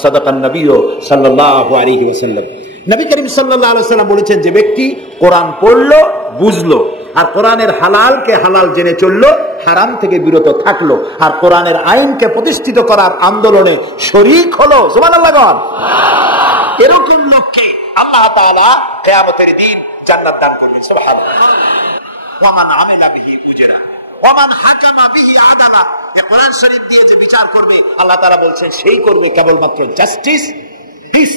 সাদাকান নবী সাল্লাল্লাহু আলাইহি ওয়াসাল্লাম। নবী করিম সাল্লাল্লাহু আলাইহি ওয়াসাল্লাম বলেছেন যে ব্যক্তি কোরআন পড়লো, বুঝলো, আর কোরআনের হালালকে হালাল জেনে চললো, হারাম থেকে বিরত থাকলো, আর কোরআনের আইনকে প্রতিষ্ঠিত করার আন্দোলনে শরীক হলো, সুবহানাল্লাহ গণ, এরকম লোককে আল্লাহ তাআলা কিয়ামতের দিন জান্নাত দান করবেন। সুবহানাল্লাহ। ওয়ামান আমিলা বিহি উজরা ওয়ামান হাকামা বিহি আদালা, এই কোরআন শরীফ দিয়ে যে বিচার করবে, আল্লাহ তাআলা বলছেন সেই করবে কেবলমাত্র জাস্টিস, পিস,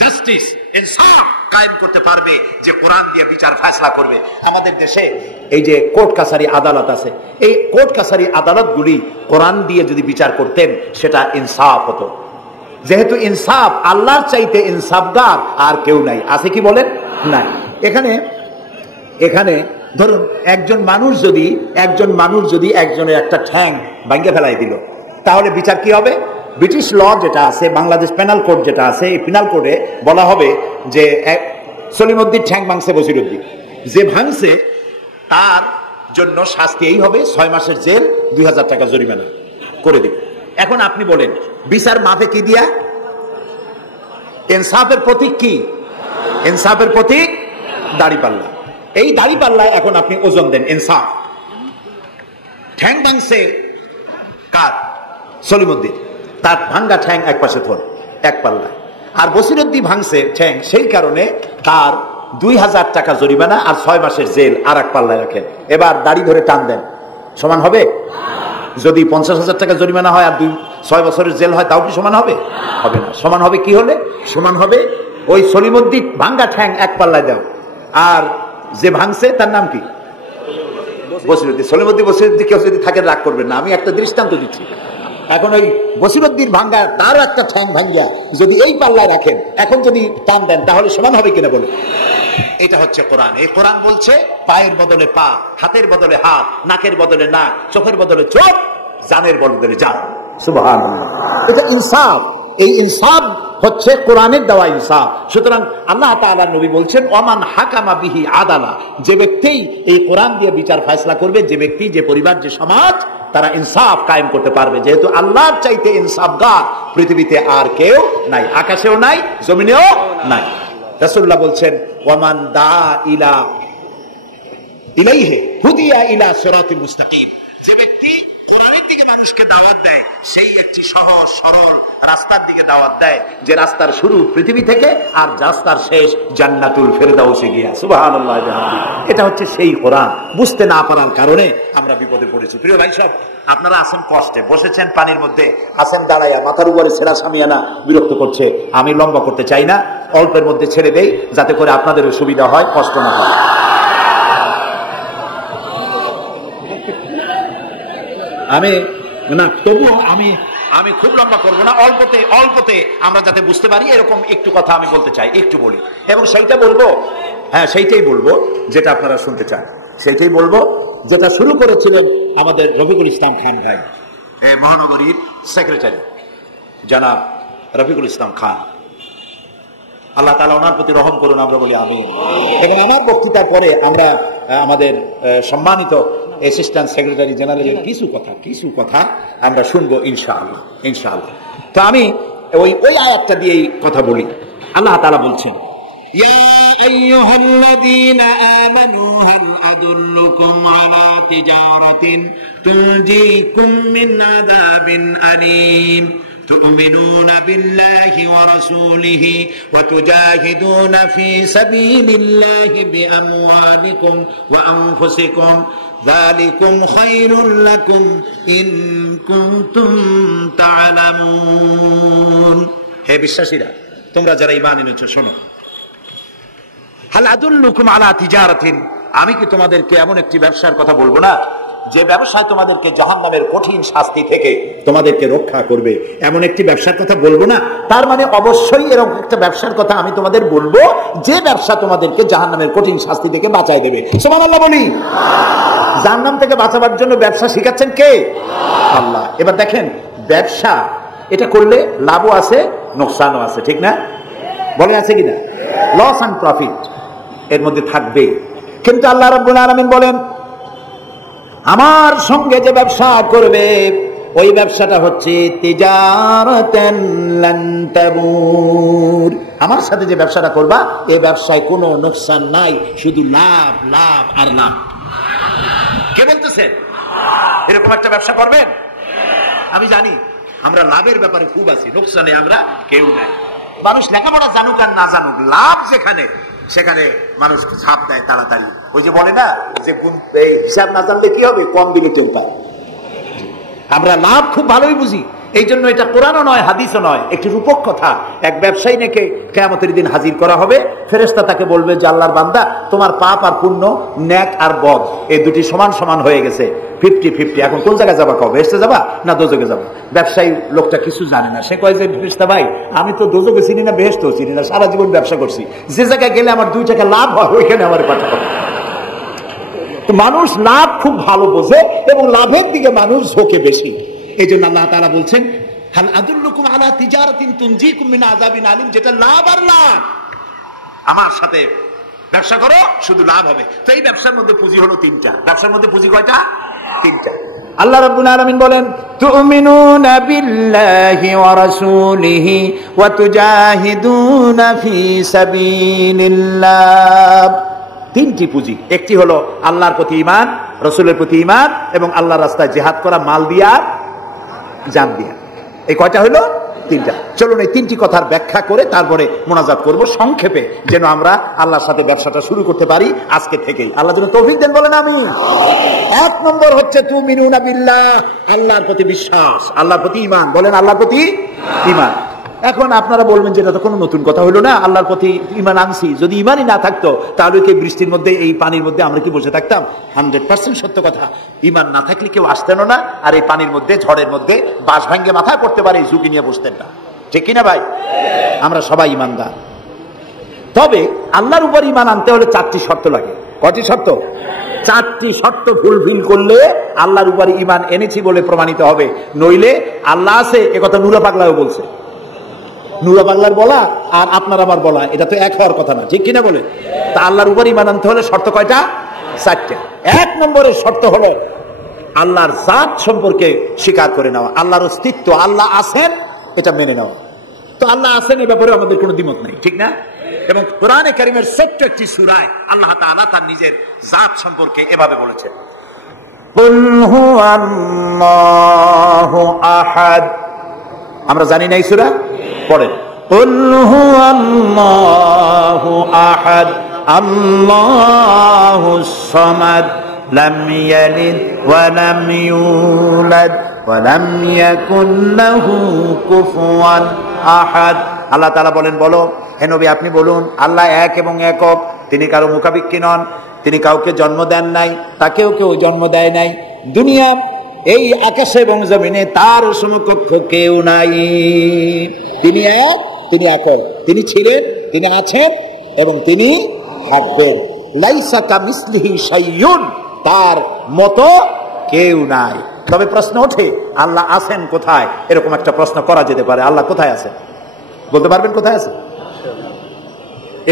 জাস্টিস, ইনসাফ কায়েম করতে পারবে, যে কোরআন দিয়ে বিচার ফয়সালা করবে। আমাদের দেশে এই যে কোর্ট কাছারি আদালত আছে, এই কোর্ট কাছারি আদালতগুলি কোরআন দিয়ে যদি বিচার করতেন সেটা ইনসাফ হতো। যেহেতু ইনসাফ, আল্লাহর চাইতে ইনসাফগার আর কেউ নাই। আছে কি বলেন? নাই। এখানে ধরুন একজন মানুষ যদি একজনের একটা ঠ্যাং ভাঙে ফেলাই দিল, তাহলে বিচার কি হবে? ব্রিটিশ ল যেটা আছে, বাংলাদেশ পেনাল কোড যেটা আছে, এই পেনাল কোডে বলা হবে যে সলিমউদ্দিন ঠ্যাং ভাঙছে বসিরউদ্দিন, যে ভাঙছে তার জন্য শাস্তি এই হবে 6 মাসের জেল, 2000 টাকা জরিমানা করে দিবে। এখন আপনি বলেন বিচার মাপে কি দিয়া? ইনসাফের প্রতীক কি? ইনসাফের প্রতীক দাড়িপাল্লা। এই দাড়ি পাল্লায় এখন আপনি ওজন দেন, ইনসাফ। ঠ্যাং ভাঙছে কার? সলিমুদ্দিন, তার ভাঙ্গা ঠ্যাং এক পাশে ধর, এক পাল্লা। আর বসিরউদ্দিন ভাঙছে ঠ্যাং, সেই কারণে তার 2000 টাকা জরিমানা আর 6 মাসের জেল আর এক পাল্লায় রাখেন। এবার দাড়ি ধরে টান দেন, সমান হবে? যদি 50,000 টাকা জরিমানা হয় আর 6 বছরের জেল হয়, তাও কি সমান হবে? হবে না। সমান হবে কি হলে? সমান হবে ওই সলিমুদ্দিন ভাঙ্গা ঠ্যাং এক পাল্লায় দাও, আর যে ভাঙছে তার নাম কি? বসিরউদ্দিন। বসিরউদ্দিন কেউ যদি থাকে রাগ করবেন না, আমি একটা দৃষ্টান্ত দিচ্ছি। এখন ওই বসিরউদ্দিন ভাঙ্গা তার একটা ঠ্যাং ভাঙ্গিয়া যদি এই পাল্লায় রাখেন, এখন যদি টান দেন, তাহলে সমান হবে কিনা বলুন? এটা হচ্ছে কোরআন। এই কোরআন বলছে পায়ের বদলে পা, হাতের বদলে হাত, নাকের বদলে নাক, চোখের বদলে চোখ, জানের বদলে জান। সুবহানাল্লাহ। এটা ইনসাফ। এই ইনসাফ হচ্ছে কোরআনের দেওয়া ইনসাফ। সুতরাং আল্লাহ তাআলা নবী বলছেন, ওমান হাকামা বিহি আদালা, যে ব্যক্তি এই কোরআন দিয়ে বিচার ফয়সালা করবে, যে ব্যক্তি, যে পরিবার, যে সমাজ, তারা ইনসাফ কায়েম করতে পারবে। যেহেতু আল্লাহর চাইতে ইনসাফগার পৃথিবীতে আর কেউ নাই, আকাশেও নাই, জমিনেও নাই। রাসূলুল্লাহ বলছেন, ওয়ামান দা ইলা ইলাইহি হুদিয়া ইলা সিরাতিল মুস্তাকিম, যে ব্যক্তি কোরআনের দিকে মানুষকে দাওয়াত দেয়, সেই একটি সহজ সরল রাস্তার দিকে দাওয়াত দেয়, যে রাস্তার শুরু পৃথিবী থেকে আর রাস্তার শেষ জান্নাতুল ফেরদাউসে গিয়া। সুবহানাল্লাহ। এটা হচ্ছে সেই কোরআন। বুঝতে না পারার কারণে আমরা বিপদে পড়েছি। প্রিয় ভাই সব, আপনারা আছেন কষ্টে, বসেছেন পানির মধ্যে, আছেন দাঁড়াইয়া, মাথার উপরে ছেঁড়া সামিয়ানা বিরক্ত করছে। আমি লম্বা করতে চাই না, অল্পের মধ্যে ছেড়ে দেই, যাতে করে আপনাদেরও সুবিধা হয়, কষ্ট না হয়। আমি না, তবুও আমি খুব লম্বা করবো না, অল্পতে আমরা যাতে বুঝতে পারি, এরকম একটু কথা আমি বলতে চাই, একটু বলি। এবং সেইটা বলবো, হ্যাঁ সেইটাই বলবো যেটা আপনারা শুনতে চান, সেইটাই বলবো যেটা শুরু করেছিলেন আমাদের রফিকুল ইসলাম খান ভাই, মহানগরীর সেক্রেটারি জনাব রফিকুল ইসলাম খান। আল্লাহ তাআলা ওনার প্রতি রহম করুন, আমরা বলি আমিন। এবং আমার বক্তৃতার পরে আমরা আমাদের সম্মানিত অ্যাসিস্ট্যান্ট সেক্রেটারি জেনারেলের কিছু কথা আমরা শুনবো ইনশাআল্লাহ, ইনশাআল্লাহ। তো আমি ওই আয়াতটা দিয়েই কথা বলি। আল্লাহ তাআলা বলছেন, ইয়া আইয়ুহাল্লাযীনা আমানু হাল আদুল্লুকুম আলা তিজারাতিন তুনজিকুম মিন আযাবিন আলীম تؤمنون بالله ورسوله وتجاهدون في سبيل الله بأموالكم وأنفسكم ذلكم خير لكم إن كنتم تعلمون। হে বিশ্বাসীরা, তোমরা যারা ঈমান এনেছো শোনো, হাল আদুল্লুকুম আলা তিজারাতিন, আমি কি তোমাদেরকে এমন একটি ব্যবসার কথা বলবো না, যে ব্যবসায় তোমাদেরকে জাহান্নামের কঠিন শাস্তি থেকে তোমাদেরকে রক্ষা করবে? এমন একটি ব্যবসার কথা বলবো না? তার মানে অবশ্যই এরকম একটা ব্যবসার কথা আমি তোমাদের বলবো, যে ব্যবসা তোমাদেরকে জাহান্নামের কঠিন শাস্তি থেকে বাঁচাই দেবে। সুবহানাল্লাহ বলি। জাহান্নাম থেকে বাঁচাবার জন্য ব্যবসা শিখাচ্ছেন কে? আল্লাহ। এবার দেখেন, ব্যবসা এটা করলে লাভও আছে, নোকসানও আছে, ঠিক না? বলে আছে কিনা? লস এন্ড প্রফিট এর মধ্যে থাকবে। কিন্তু আল্লাহ রাব্বুল আলামিন বলেন, আমার সঙ্গে যে ব্যবসা করবে, ওই ব্যবসাটা হচ্ছে তিজারাতান লান তাবুর। আমার সাথে যে ব্যবসাটা করবা, এই ব্যবসায় কোনো নোকসান নাই, শুধু লাভ, লাভ আর লাভ। কে বলতেছেন এরকম একটা ব্যবসা করবেন? আমি জানি আমরা লাভের ব্যাপারে খুব আছি, নোকসানে আমরা কেউ নাই। মানুষ লেখাপড়া জানুক আর না জানুক, লাভ যেখানে সেখানে মানুষ ছাপ দেয় তাড়াতাড়ি। ওই যে বলে না যে হিসাব না জানলে কি হবে, কম দিলে টের পায়। আমরা লাভ খুব ভালোই বুঝি, এই জন্য এটা কোরআনও নয়, হাদিসও নয়, একটি রূপক কথা। এক ব্যবসায়ী নাকি কিয়ামতের দিন হাজির করা হবে, ফেরেশতা তাকে বলবে যে আল্লাহর বান্দা, তোমার পাপ আর পুণ্য, নেক আর বদ, এই দুটি সমান সমান হয়ে গেছে, 50-50, এখন কোন জায়গায় যাবা? কবে বেহেশতে যাবা না দোজখে যাবা? ব্যবসায়ী লোকটা কিছু জানে না, সে কয় যে ফেরেশতা ভাই, আমি তো দোজখে চিনি না, বেহেশতেও চিনি না, সারা জীবন ব্যবসা করছি, যে জায়গায় গেলে আমার 2 টাকা লাভ হয় ওইখানে আমার পাঠাবো। তো মানুষ লাভ খুব ভালো বোঝে এবং লাভের দিকে মানুষ ঝোঁকে বেশি। এই জন্য আল্লাহ তাআলা বলছেন, হাল আদুল্লুকুম আলা তিজারাতিন তুনজিকুম মিন আযাবিন আলীম, যেটা লাভ আর লাভ। আমার সাথে ব্যবসা করো, শুধু লাভ হবে। তো এই ব্যবসার মধ্যে পুঁজি হলো 3টা। ব্যবসার মধ্যে পুঁজি কয়টা? 3টা। আল্লাহ রাব্বুল আলামিন বলেন, তুমিনুনা বিল্লাহি ওয়া রাসূলিহি ওয়া তুজাহিদুনা ফি সাবিলিল্লাহ। তিনটি পুঁজি। একটি হলো আল্লাহর প্রতি ঈমান, রাসূলের প্রতি ঈমান এবং আল্লাহর রাস্তায় জিহাদ করা মাল দিয়া জান দিয়া। এই কয়টা হলো? তিনটা। চলুন এই তিনটি কথার ব্যাখ্যা করে তারপরে মোনাজাত করব সংক্ষেপে, যেন আমরা আল্লাহর সাথে ব্যবসাটা শুরু করতে পারি আজকে থেকেই। আল্লাহ যেন তৌফিক দেন, বলেন আমিন। এক নম্বর হচ্ছে তুমিনুনা বিল্লাহ, আল্লাহর প্রতি বিশ্বাস, আল্লাহর প্রতি ঈমান, বলেন আল্লাহর প্রতি ঈমান। এখন আপনারা বলবেন যে এটা তো কোনো নতুন কথা হলো না, আল্লাহর প্রতি ঈমান আনছি, যদি ঈমানই না থাকতো তাহলে কি বৃষ্টির মধ্যে এই পানির মধ্যে আমরা কি বসে থাকতাম? 100% সত্য কথা। ঈমান না থাকলে কেউ আসতেন না, আর এই পানির মধ্যে ঝড়ের মধ্যে বাঁশ ভাঙ্গে মাথায় পড়তে পারে এই ঝুঁকি নিয়ে বসতেন না, ঠিক কিনা ভাই? আমরা সবাই ঈমানদার। তবে আল্লাহর উপর ঈমান আনতে হলে 4টি শর্ত লাগে। কয়টি শর্ত? 4টি শর্ত ফুলফিল করলে আল্লাহর উপর ঈমান এনেছি বলে প্রমাণিত হবে। নইলে আল্লাহ আছে একথা নুরা পাগলাও বলছে। নুরা পাগলার বলা আর আপনার আমার বলা এটা তো এক হওয়ার কথা না, ঠিক কিনা বলে? তা আল্লাহর উপর ঈমান আনতে হলে শর্ত কয়টা? 4টা। 1 নম্বরের শর্ত হলো আল্লাহর জাত সম্পর্কে স্বীকার করে নেওয়া, আল্লাহর অস্তিত্ব, আল্লাহ আছেন এটা মেনে নেওয়া। তো আল্লাহ আছেন এ ব্যাপারে আমাদের কোনো দ্বিমত নাই, ঠিক না? এবং কোরআনে কারীমের ছোট্ট একটি সূরায় আল্লাহ তাআলা তার নিজের জাত সম্পর্কে এভাবে বলেছেন, কুল হুয়াল্লাহু আহাদ। আমরা জানি না এই সূরা? পড়েন, কুল হুয়াল্লাহু আহাদ আল্লাহুস সামাদ লাম ইয়ালিদ ওয়া লাম ইউলাদ ওয়া লাম ইয়াকুল লাহু কুফুয়ান আহাদ। আল্লাহ তাআলা বলেন, বলো হে নবী আপনি বলুন, আল্লাহ এক এবং একক, তিনি কারো মুখাপেক্ষী নন, তিনি কাউকে জন্ম দেন নাই, তাকেও কেউ জন্ম দেয় নাই, দুনিয়া এই আকাশে এবং জমিনে তার সমকক্ষ কেউ নাই। তিনি এক, তিনি একক, তিনি ছিলেন, তিনি আছেন এবং তিনি থাকবেন। লাইসা কামিসলিহি শাইউন, তার মতো কেউ নাই। তবে প্রশ্ন ওঠে আল্লাহ আছেন কোথায়? এরকম একটা প্রশ্ন করা যেতে পারে, আল্লাহ কোথায় আছেন? বলতে পারবেন কোথায় আছে?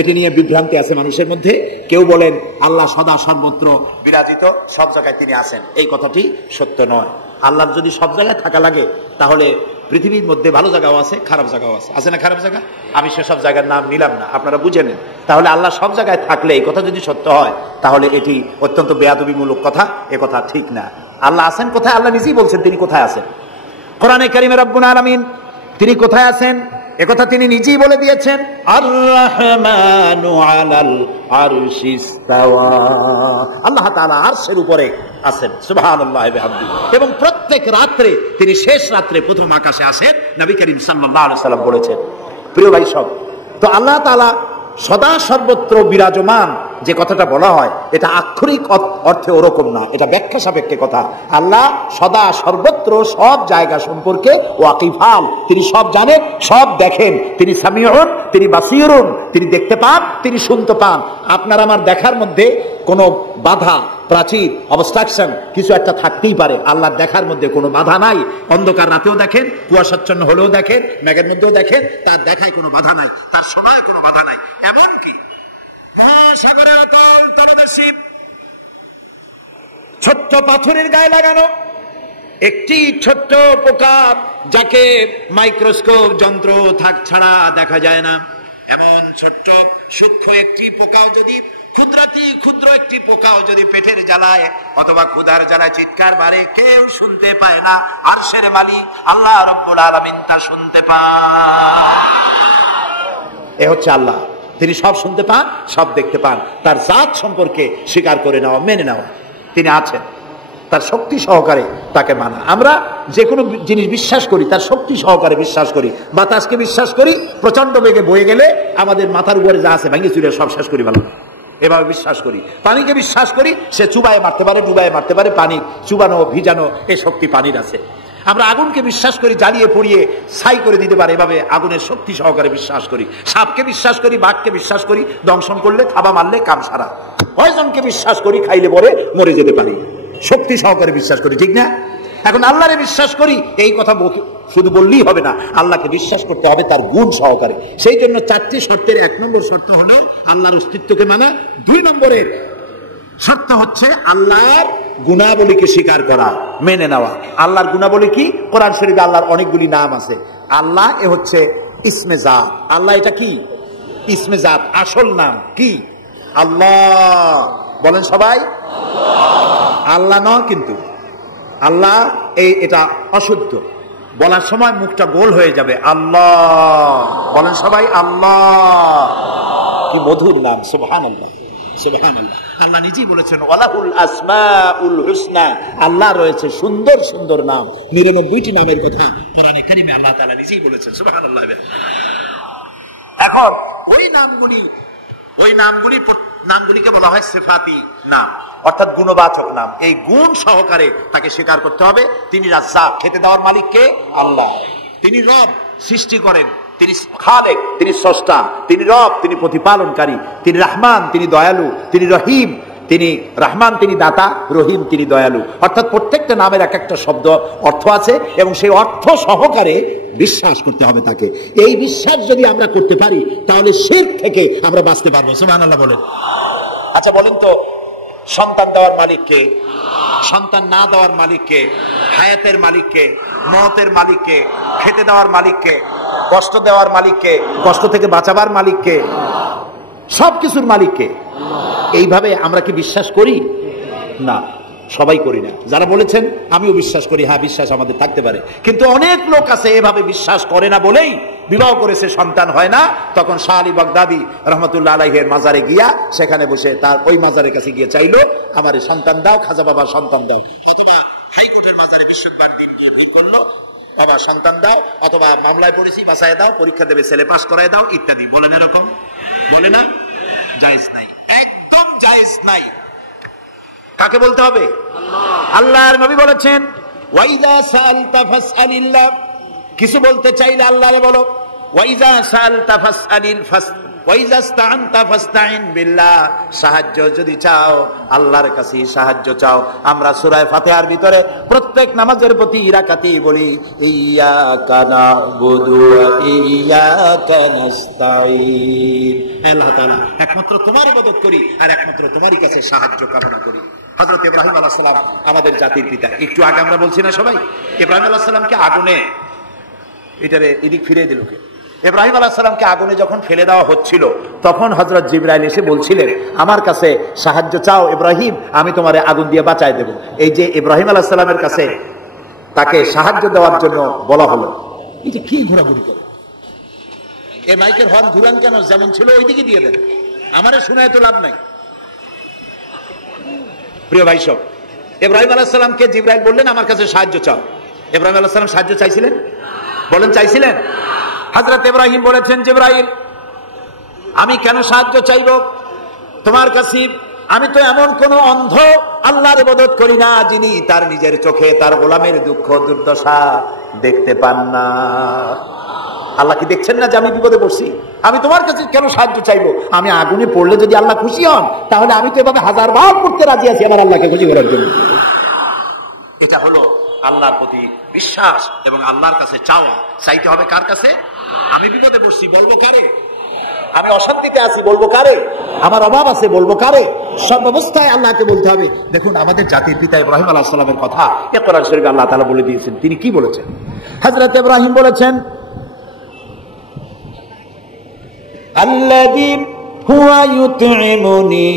এটি নিয়ে বিভ্রান্তি আছে মানুষের মধ্যে। কেউ বলেন আল্লাহ সদা সর্বত্র বিরাজিত, সব জায়গায় তিনি আছেন। এই কথাটি সত্য নয়। আল্লাহর যদি সব জায়গায় থাকা লাগে তাহলে পৃথিবীর মধ্যে ভালো জায়গাও আছে, খারাপ জায়গাও আছে। আছে না খারাপ জায়গা? আমি সেসব জায়গার নাম নিলাম না, আপনারা বুঝে নেন। তাহলে আল্লাহ সব জায়গায় থাকলে এই কথা যদি সত্য হয় তাহলে এটি অত্যন্ত বেয়াদবিমূলক কথা, এ কথা ঠিক না। আল্লাহ আছেন কোথায়? আল্লাহ নিজেই বলছেন তিনি কোথায় আছেন। কোরআনে কারীমে রব্বুল আলামিন তিনি কোথায় আছেন একথা তিনি নিজেই বলে দিয়েছেন, আর রহমানু আলাল আরশিস তাওয়া, আল্লাহ তাআলা আরশের উপরে আছেন, সুবহানাল্লাহি ওয়া বিহামদিহি। এবং প্রত্যেক রাত্রে তিনি শেষ রাত্রে প্রথম আকাশে আসেন, নবী করিম সাল্লাল্লাহু আলাইহি সাল্লাম বলেছেন। প্রিয় ভাই সব, তো আল্লাহ তাআলা সদা সর্বত্র বিরাজমান যে কথাটা বলা হয় এটা আক্ষরিক অর্থে ওরকম না, এটা ব্যাখ্যা সাপেক্ষে কথা। আল্লাহ সদা সর্বত্র সব জায়গা সম্পর্কে ওয়াকিফাল, তিনি সব জানেন, সব দেখেন। তিনি সামিউন, তিনি বাসিরুন, তিনি দেখতে পান, তিনি শুনতে পান। আপনার আমার দেখার মধ্যে কোনো বাধা, প্রাচীর, অবস্ট্রাকশন কিছু একটা থাকতেই পারে, আল্লাহর দেখার মধ্যে কোনো বাধা নাই। অন্ধকার রাতেও দেখেন, কুয়াশাচ্ছন্ন হলেও দেখেন, মেঘের মধ্যেও দেখেন, তার দেখায় কোনো বাধা নাই, তার শোনায় কোনো বাধা নাই। এমনকি মহাসাগরের অতল তলদেশে ছোট্ট পাথরের গায়ে লাগানো একটি ছোট্ট পোকা, যাকে মাইক্রোস্কোপ যন্ত্র ছাড়া দেখা যায় না, এমন ছোট্ট সূক্ষ্ম একটি পোকাও যদি, ক্ষুদ্র একটি পোকাও যদি পেটের জ্বালায় অথবা ক্ষুধার জ্বালায় চিৎকার মারে, কেউ শুনতে পায় না, আরশের মালিক আল্লাহ রব্বুল আলামিন তা শুনতে পান। এ হচ্ছে আল্লাহ, তিনি সব শুনতে পান, সব দেখতে পান। তার জাত সম্পর্কে স্বীকার করে নেওয়া, মেনে নেওয়া, তিনি আছেন, তার শক্তি সহকারে তাকে মানা। আমরা যে কোনো জিনিস বিশ্বাস করি তার শক্তি সহকারে বিশ্বাস করি। বাতাসকে বিশ্বাস করি, প্রচন্ড বেগে বয়ে গেলে আমাদের মাথার উপরে যা আছে ভেঙে চুরে সব শেষ করি ভালো, এভাবে বিশ্বাস করি। পানিকে বিশ্বাস করি, সে চুবায় মারতে পারে, ডুবায় মারতে পারে, পানি চুবানো ভিজানো এই শক্তি পানির আছে। আমরা আগুনকে বিশ্বাস করি, জ্বালিয়ে পুড়িয়ে ছাই করে দিতে পারে, এভাবে আগুনের শক্তি সহকারে বিশ্বাস করি। সাপকে বিশ্বাস করি, বাঘকে বিশ্বাস করি, দংশন করলে, থাবা মারলে কাম সারা। পয়জনকে বিশ্বাস করি, খাইলে পরে মরে যেতে পারি, শক্তি সহকারে বিশ্বাস করি, ঠিক না? এখন আল্লাহরে বিশ্বাস করি, এই কথা শুধু বললেই হবে না, আল্লাহকে বিশ্বাস করতে হবে তার গুণ সহকারে। সেই জন্য 4টি শর্তের 1 নম্বর শর্ত হলো আল্লাহর অস্তিত্বকে মানে। 2 নম্বরের শর্ত হচ্ছে আল্লাহর গুণাবলীকে স্বীকার করা, মেনে নেওয়া। আল্লাহর গুণাবলী কি? কোরআন শরীফে আল্লাহর অনেকগুলি নাম আছে। আল্লাহ এ হচ্ছে ইসমে জাত। আল্লাহ এটা কি? ইসমে জাত, আসল নাম কি? আল্লাহ বলেন সবাই। আল্লাহ নয় কিন্তু, আল্লাহ এটা অশুদ্ধ, বলার সময় মুখটা গোল হয়ে যাবে। আল্লাহ বলেন সবাই। আল্লাহ কি মধুর নাম, সুবহানাল্লাহ সুবহানাল্লাহ। আল্লাহ নিজেই বলেছেন ওয়ালাহুল আসমাউল হুসনা, আল্লাহ রয়েছে সুন্দর সুন্দর নাম, 99টি নামের কথা কোরআনে কারিমে আল্লাহ তাআলা নিজেই বলেছেন, সুবহানাল্লাহ। এখন ওই নামগুলিকে বলা হয় সিফাতি নাম, অর্থাৎ গুণবাচক নাম। এই গুণ সহকারে তাকে স্বীকার করতে হবে। তিনি রাজ্জাক, খেতে দেওয়ার মালিক কে? আল্লাহ। তিনি রব, সৃষ্টি করেন। তিনি খালেক, তিনি স্রষ্টা। তিনি রব, তিনি প্রতিপালনকারী। তিনি রহমান, তিনি দয়ালু। তিনি রহিম, তিনি রহমান, তিনি দাতা। রহিম, তিনি দয়ালু। অর্থাৎ প্রত্যেকটা নামের এক একটা শব্দ অর্থ আছে এবং সেই অর্থ সহকারে বিশ্বাস করতে হবে তাকে। এই বিশ্বাস যদি আমরা করতে পারি তাহলে শিরক থেকে আমরা বাঁচতে পারবো। সুবহানাল্লাহ বলেন। আচ্ছা বলেন তো, সন্তান দেওয়ার মালিক কে? সন্তান না দেওয়ার মালিক কে? হায়াতের মালিক কে? মওতের মালিক কে? খেতে দেওয়ার মালিক কে? কষ্ট দেওয়ার মালিক কে? কষ্ট থেকে বাঁচাবার মালিক কে? সবকিছুর মালিক কে? এইভাবে আমরা কি বিশ্বাস করি? না, সবাই করি না। যারা বলেছেন আমিও বিশ্বাস করি, হ্যাঁ বিশ্বাস আমাদের থাকতে পারে, কিন্তু অনেক লোক আছে এভাবে বিশ্বাস করে না বলেই বিবাহ করেছে, সন্তান হয় না। তখন শাহ আলী বাগদাদি রহমতুল্লাহ আলাইহির মাজারে গিয়া সেখানে বসে তার ওই মাজারের কাছে গিয়ে চাইলো, আমার সন্তান দাও, খাজা বাবার সন্তান দাও। হাইকোর্টের মাজারে বিশ্বকাপ করলো, বাবার সন্তান দাও, অথবা মামলায় পড়েছি বাঁচায় দাও, পরীক্ষা দেবে ছেলে পাস করায় দাও ইত্যাদি বলেন। এরকম বলে না? জায়েজ নাই, একদম জায়েজ নাই। কাকে বলতে হবে? আল্লাহর নবী বলেছেন ওয়াইজা সাআলতা ফাসআলিল্লাহ, কিছু বলতে চাইলে আল্লাহরে বলো। ওয়াইজা সাআলতা ফাসআলিল ওয়াইজা ইসতাআনতা ফাসতাইন বিল্লাহ, সাহায্য যদি চাও আল্লাহর কাছে সাহায্য চাও। আমরা সূরা ফাতিহার ভিতরে প্রত্যেক নামাজের প্রতি রাকাতেই বলি ইয়্যাকা না'বুদু ওয়া ইয়্যাকা নাস্তাঈন, আল্লাহ তাআলা একমাত্র তোমার ইবাদত করি আর একমাত্র তোমারই কাছে সাহায্য কামনা করি। হযরত ইব্রাহিম আলাইহিস সালাম আমাদের জাতির পিতা। একটু আগে আমরা বলছি না সবাই, ইব্রাহিম আলাইহিস সালামকে আগুনে, এটারে এদিক ফিরিয়ে দিল কে? ইব্রাহিম আলাইহিস সালামকে আগুনে যখন ফেলে দেওয়া হচ্ছিল তখন হযরত জিবরাইল এসে বলছিলেন আমার কাছে সাহায্য চাও ইব্রাহিম, আমি তোমারে আগুন দিয়ে বাঁচায় দেব। এই যে ইব্রাহিম আলাইহিস সালামের কাছে তাকে সাহায্য দেওয়ার জন্য বলা হলো, এটা কি ঘোরাঘুরি করে? এই মাইকের হর্ন ঘুরান কেন? যেমন ছিল ওইদিকে দিয়ে দেন, আমারে শোনায় তো লাভ নাই। প্রিয় ভাই সব, ইব্রাহিম আলাইহিস সালামকে জিবরাইল বললেন আমার কাছে সাহায্য চাও। ইব্রাহিম আলাইহিস সালাম সাহায্য চাইছিলেন? বলেন চাইছিলেন? হযরত ইব্রাহিম বলেছেন জিবরাইল আমি কেন সাহায্য চাইব তোমার কাছে? আমি তো এমন কোন অন্ধ আল্লাহর ইবাদত করি না যিনি তার নিজের চোখে তার গোলামের দুঃখ দুর্দশা দেখতে পান না। আল্লাহ কি দেখছেন না যে আমি বিপদে পড়ছি? আমি তোমার কাছে কেন সাহায্য চাইবো? আমি আগুনে পড়লে যদি আল্লাহ খুশি হন তাহলে আমি তো এভাবে 1000 বার করতে রাজি আছি আমার আল্লাহকে খুশি করার জন্য। এটা হলো আল্লাহর প্রতি বিশ্বাস এবং আল্লাহর কাছে চাওয়া। চাইতে হবে কার কাছে? আমি বিপদে পড়ছি বলবো কারে? আমি অশান্তিতে আছি বলবো কারে? আমার অভাব আছে বলবো কারে? সব অবস্থায় আল্লাহকে বলতে হবে। দেখুন আমাদের জাতির পিতা ইব্রাহিম আলাইহিস সালামের কথা এ কোরআন শরীফে আল্লাহ তাআলা বলে দিয়েছেন। তিনি কি বলেছেন? হযরত ইব্রাহিম বলেছেন আল্লাযী হুয়া ইউতঈমুনি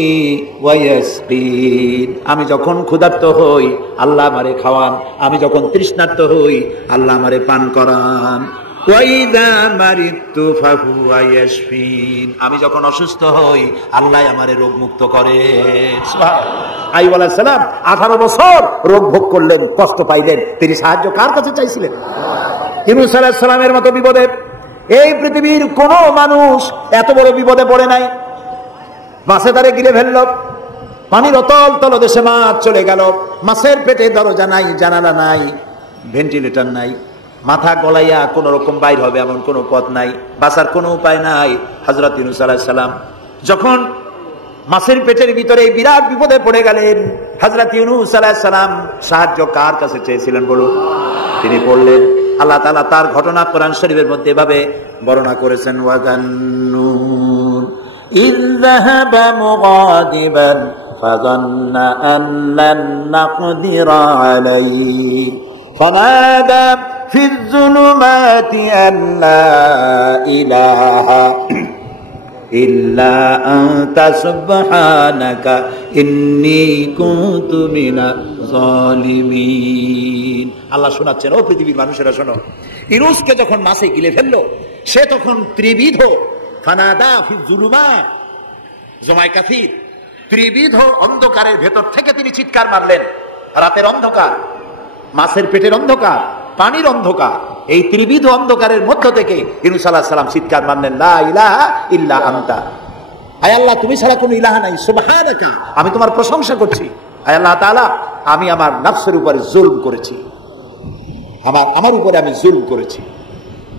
ওয়া ইয়াসকিন, আমি যখন ক্ষুধার্ত হই আল্লাহ আমারে খাওয়ান, আমি যখন তৃষ্ণার্ত হই আল্লাহ আমারে পান করান। ওয়া ইযা মারিদতু ফাহুয়া ইয়াশফিন, আমি যখন অসুস্থ হই আল্লাহ আমারে রোগ মুক্ত করেন। সুবহানাল্লাহ। আইয়ুব আলাইহিস সালাম 18 বছর রোগ ভোগ করলেন, কষ্ট পাইলেন, তিনি সাহায্য কার কাছে চাইছিলেন? ইউনূস আলাইহিস সালামের মতো বিপদে এই পৃথিবীর কোন মানুষ এত বড় বিপদে পড়ে নাই। মাছে তারে গিলে ফেলল, পানির অতল তলদেশে মাছ চলে গেল, মাছের পেটে দরজা নাই, জানালা নাই, ভেন্টিলেটর নাই, মাথা গলাইয়া কোন রকম বাইর হবে এমন কোন পথ নাই, বাঁচার কোনো উপায় নাই। হযরত ইউনূস আলাইহিস সালাম যখন মাছের পেটের ভিতরে বিরাট বিপদে পড়ে গেলেন, হযরত ইউনূস আলাইহিস সালাম সাহায্য কার কাছে চেয়েছিলেন বলুন? তিনি বললেন, আল্লাহ তাআলা তার ঘটনা কোরআন শরীফের মধ্যে এভাবে বর্ণনা করেছেন ওয়াগান্নুন ইয যাহাবা মুগাদিবান ফাযান্না আন লান নাকদিরা আলাইহি ফানাদা ফিয-যুলুমাতি আন লা ইলাহা ইল্লা আনতা সুবহানাকা ইন্নী কুনতু মিনাজ জালিমিন। আল্লাহ শোনাচ্ছেন, ও পৃথিবীর মানুষেরা শোনো, ইউনূসকে যখন মাছে গিলে ফেললো, সে তখন ত্রিবিধ ফানাদা ফি যুলুমাত জমাই কাসির, ত্রিবিধ অন্ধকারের ভেতর থেকে তিনি চিৎকার মারলেন। রাতের অন্ধকার, মাছের পেটের অন্ধকার, পানির অন্ধকার, এই ত্রিবিধ অন্ধকারের মধ্য থেকে ইউনূস আলাইহিস সালাম চিৎকার মারলেন, লা ইলাহা ইল্লা আনতা, আয় আল্লাহ তুমি ছাড়া কোনো ইলাহা নাই, সুবহানাকা আমি তোমার প্রশংসা করছি, আয় আল্লাহ তাআলা আমি আমার নফসের উপরে জুলম করেছি, আমার উপরে আমি জুলম করেছি।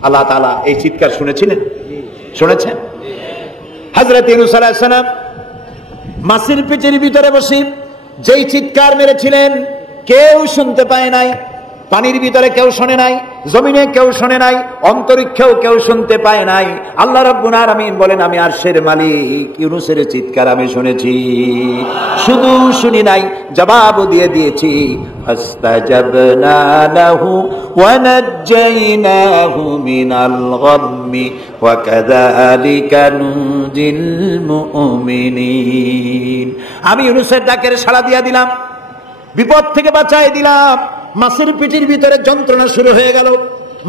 আল্লাহ তাআলা এই চিৎকার শুনেছিলেন, শুনেছেন? হযরত ইউনূস আলাইহিস সালাম মাছের পেটের ভিতরে বসে যেই চিৎকার মেরেছিলেন কেউ শুনতে পায় নাই, পানির ভিতরে কেউ শোনে নাই, জমিনে কেউ শোনে নাই, অন্তরিক্ষেও কেউ শুনতে পায় নাই। আল্লাহ রাব্বুল আলামিন বলেন, আমি আরশের মালিক ইউনূসের চিৎকার আমি শুনেছি, শুধু শুনি নাই, জবাবও দিয়ে দিয়েছি। ফাস্তাজাবনা লাহু ওয়া নাজ্জাইনাহু মিনাল গাম্মি ওয়া কাযালিকা নুজিল মুমিনিন। আমি ইউনূসের ডাকের সাড়া দিয়া দিলাম, বিপদ থেকে বাঁচাই দিলাম। মাছের পেটের ভিতরে যন্ত্রণা শুরু হয়ে গেল,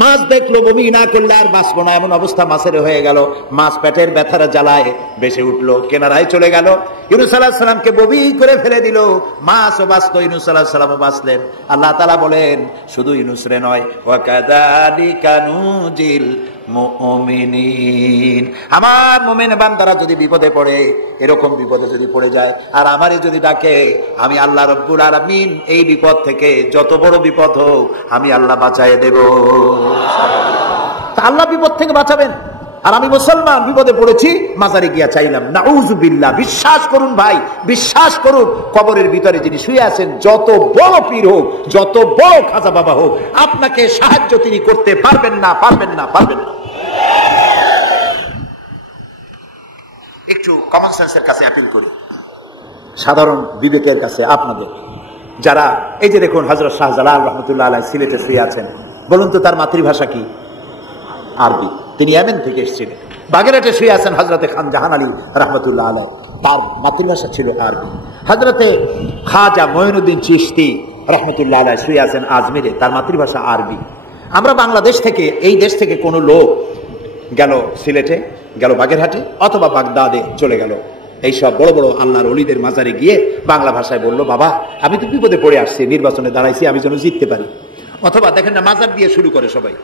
মাছ দেখলো বমি না করলে আর বাঁচবো না, এমন অবস্থা মাছের হয়ে গেল। মাছ পেটের ব্যথার জ্বালায় বেঁচে উঠলো, কেনারায় চলে গেল। ইউনূস আলাইহিস সালামকে বমি করে ফেলে দিল, মাছও বাঁচলো, ইউনূস আলাইহিস সালামও বাঁচলেন। আল্লাহ তাআলা বলেন, শুধু ইউনূস রে নয়, ওয়া কাযালিকা নুজিল মুমিনিন, আমার মুমিন বান্দারা যদি বিপদে পড়ে, এরকম বিপদে যদি পড়ে যায় আর আমারই যদি ডাকে, আমি আল্লাহ রাব্বুল আলামিন এই বিপদ থেকে যত বড় বিপদ হোক আমি আল্লাহ বাঁচায় দেব। তা আল্লাহ বিপদ থেকে বাঁচাবেন, আর আমি মুসলমান বিপদে পড়েছি, মাজারে গিয়া চাইলাম, নাউযুবিল্লাহ। বিশ্বাস করুন ভাই, বিশ্বাস করুন, কবরের ভিতরে যিনি শুয়ে আছেন, যত বড় পীর হোক, যত বড় খাজা বাবা হোক, আপনাকে সাহায্য তিনি করতে পারবেন না, পারবেন না, পারবেন না। একটু কমন সেন্সের কাছে আপিল করি, সাধারণ বিবেকের কাছে আপনাদের, যারা এই যে দেখুন হযরত শাহজালাল রাহমাতুল্লাহ আলাইহি সিলেটে শুয়ে আছেন, বলুন তো তার মাতৃভাষা কি? আরবি। তিনি ইয়েমেন থেকে এসেছিলেন। বাগেরহাটে শুয়ে আছেন হযরতে খান জাহান আলী রাহমাতুল্লাহ আলাইহি, তার মাতৃভাষা ছিল আরবি। হযরতে খাজা মঈনুদ্দিন চিশতি রাহমাতুল্লাহ আলাইহি শুয়ে আছেন আজমিরে, তার মাতৃভাষা আরবি। আমরা বাংলাদেশ থেকে, এই দেশ থেকে কোনো লোক গেল সিলেটে, গেল বাগেরহাটে অথবা বাগদাদে চলে গেল, এইসব বড় বড় আল্লাহর ওলিদের মাজারে গিয়ে বাংলা ভাষায় বলল, বাবা আমি তো বিপদে পড়ে আসছি, নির্বাচনে দাঁড়াইছি, আমি যেন জিততে পারি। অথবা দেখেন না, মাজার দিয়ে শুরু করে সবাই।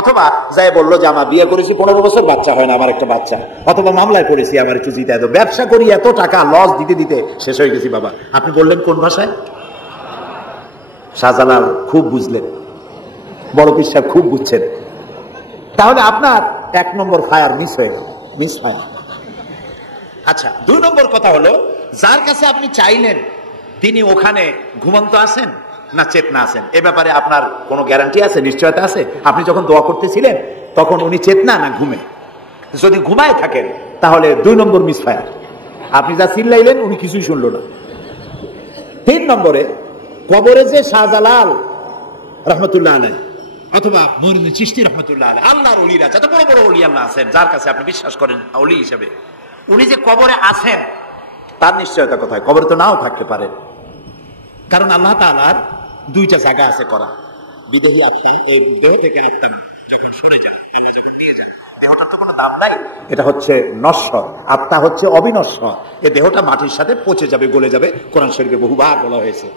অথবা যাই বললো যে আমার বিয়ে করেছি 15 বছর, বাচ্চা হয় না, আমার একটা বাচ্চা। অথবা মামলায় পড়েছি, আমার একটু জিতে এত, ব্যবসা করি এত টাকা লস দিতে দিতে শেষ হয়ে গেছি। বাবা আপনি বললেন কোন ভাষায়? শাহজালাল খুব বুঝলেন, বড় পীর সাহেব খুব বুঝছেন। তাহলে আপনার 1 নম্বর ফায়ার মিস হয়ে গেল, মিস ফায়ার। আচ্ছা, 2 নম্বর কথা হলো, যার কাছে আপনি চাইলেন তিনি ওখানে ঘুমন্ত আছেন না চেতনা আছেন, এ ব্যাপারে আপনার কোনো গ্যারান্টি আছে, নিশ্চয়তা আছে? আপনি যখন দোয়া করতেছিলেন তখন উনি চেতনা না ঘুমে? যদি ঘুমায় থাকেন তাহলে 2 নম্বর মিস ফায়ার। আপনি যা চিল্লাইলেন উনি কিছুই শুনলো না। 3 নম্বরে, কবরে যে শাহজালাল রাহমাতুল্লাহ আলাইহি অথবা মঈনুদ্দিন চিশতি রাহমাতুল্লাহ আলাইহি, আল্লাহর ওলিরা, যত বড় বড় ওলি আল্লাহ আছেন, যার কাছে আপনি বিশ্বাস করেন ওলি হিসেবে, উনি যে কবরে আছেন তার নিশ্চয়তা কোথায়? কবরে তো নাও থাকতে পারেন, কারণ আল্লাহ তাআলার 2টা জায়গা আছে করা। বিদেহী আত্মা এই দেহ থেকে আত্মা যখন সরে যায়, আল্লাহ যখন নিয়ে যায়, দেহটার তো কোনো দাম নাই, এটা হচ্ছে নশ্বর, আত্মা হচ্ছে অবিনশ্বর। এই দেহটা মাটির সাথে পচে যাবে, গলে যাবে, কোরআন শরীফে বহুবার বলা হয়েছে।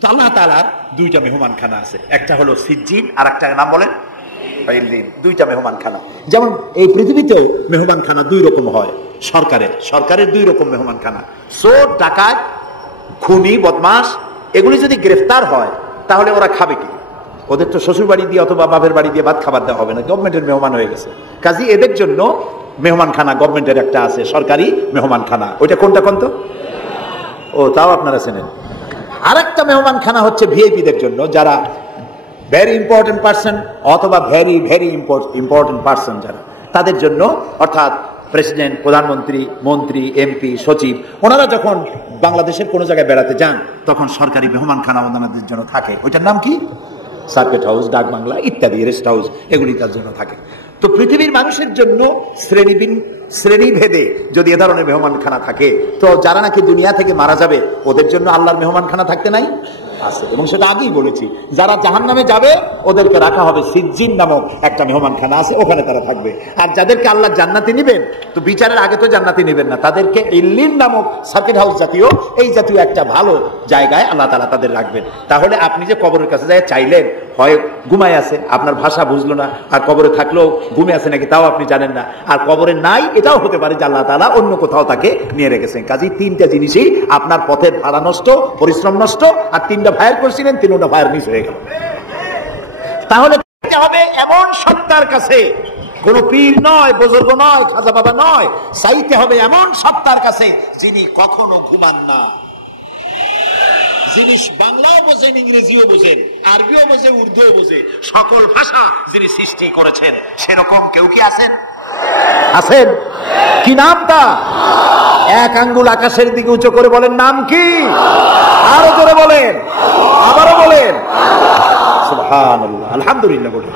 তো আল্লাহ তাআলার 2টা মেহমানখানা আছে, একটা হলো সিজ্জিন আর একটা নাম বলেন ইল্লিন। 2টা মেহমানখানা। যেমন এই পৃথিবীতেও মেহমানখানা 2 রকম হয়, সরকারের 2 রকম মেহমানখানা। চোর, ডাকাত, খুনি, বদমাস, এগুলি যদি গ্রেফতার হয় তাহলে ওরা খাবে কি? ওদের তো শ্বশুর বাড়ি দিয়ে অথবা বাপের বাড়ি দিয়ে ভাত খাবার দেওয়া হবে না, গভর্নমেন্টের মেহমান হয়ে গেছে। কাজী এদের জন্য মেহমানখানা গভর্নমেন্টের একটা আছে, সরকারি মেহমানখানা। ওইটা কোনটা কোনটা? ও, তাও আপনারা চেনেন। আরেকটা মেহমানখানা হচ্ছে ভিআইপিদের জন্য, যারা ভেরি ইম্পর্টেন্ট পার্সন অথবা ভেরি ভেরি ইম্পর্টেন্ট পার্সন যারা, তাদের জন্য, অর্থাৎ প্রেসিডেন্ট, প্রধানমন্ত্রী, মন্ত্রী, এমপি, সচিব, ওনারা যখন বাংলাদেশের কোনো জায়গায় বেড়াতে যান তখন সরকারি মেহমানখানা ওনাদের জন্য থাকে। ওইটার নাম কি? সার্কিট হাউস, ডাক বাংলা ইত্যাদি, রেস্ট হাউস, এগুলি তার জন্য থাকে। তো পৃথিবীর মানুষের জন্য শ্রেণীভেদে যদি এ ধরনের মেহমানখানা থাকে, তো যারা নাকি দুনিয়া থেকে মারা যাবে ওদের জন্য আল্লাহর মেহমানখানা থাকতে নাই আছে। এবং সেটা আগেই বলেছি, যারা জাহান্নামে যাবে ওদেরকে রাখা হবে সিজ্জিন নামক একটা মেহমানখানা আছে, ওখানে তারা থাকবে। আর যাদেরকে আল্লাহ জান্নাতে নিবেন, তো বিচারের আগে তো জান্নাতে নিবেন না, তাদেরকে ইল্লিন নামক সার্কিট হাউস জাতীয় এই জাতীয় একটা ভালো জায়গায় আল্লাহ তাআলা তাদের রাখবেন। তাহলে আপনি যে কবরের কাছে যায় চাইলেন, হয় ঘুমায় আছে, আপনার ভাষা বুঝলো না, আর কবরে থাকলেও ঘুমে আছে নাকি তাও আপনি জানেন না, আর কবরে নাই এটাও হতে পারে যে আল্লাহ তাআলা অন্য কোথাও তাকে নিয়ে রেখেছেন। কাজেই তিনটা জিনিসই, আপনার পথের ভাড়া নষ্ট, পরিশ্রম নষ্ট, আর তিনটা ফায়ার করছিলেন, তিনটা ফায়ার মিস হয়ে গেল। তাহলে হবে এমন সত্তার কাছে, কোন পীর নয়, বুজুর্গ নয়, খাজা বাবা নয়, চাইতে হবে এমন সত্তার কাছে যিনি কখনো ঘুমান না, যিনি বাংলাও বোঝেন, ইংরেজিও বোঝেন, আরবিও বোঝে, উর্দুও বোঝে, সকল ভাষা যিনি সৃষ্টি করেছেন, সেরকম কেউ কি আছেন? আছেন। কি নাম তা? এক আঙ্গুল আকাশের দিকে উঁচু করে বলেন, নাম কি? আরো জোরে বলেন, আবারও বলেন, সুবহানাল্লাহ, আলহামদুলিল্লাহ বলেন।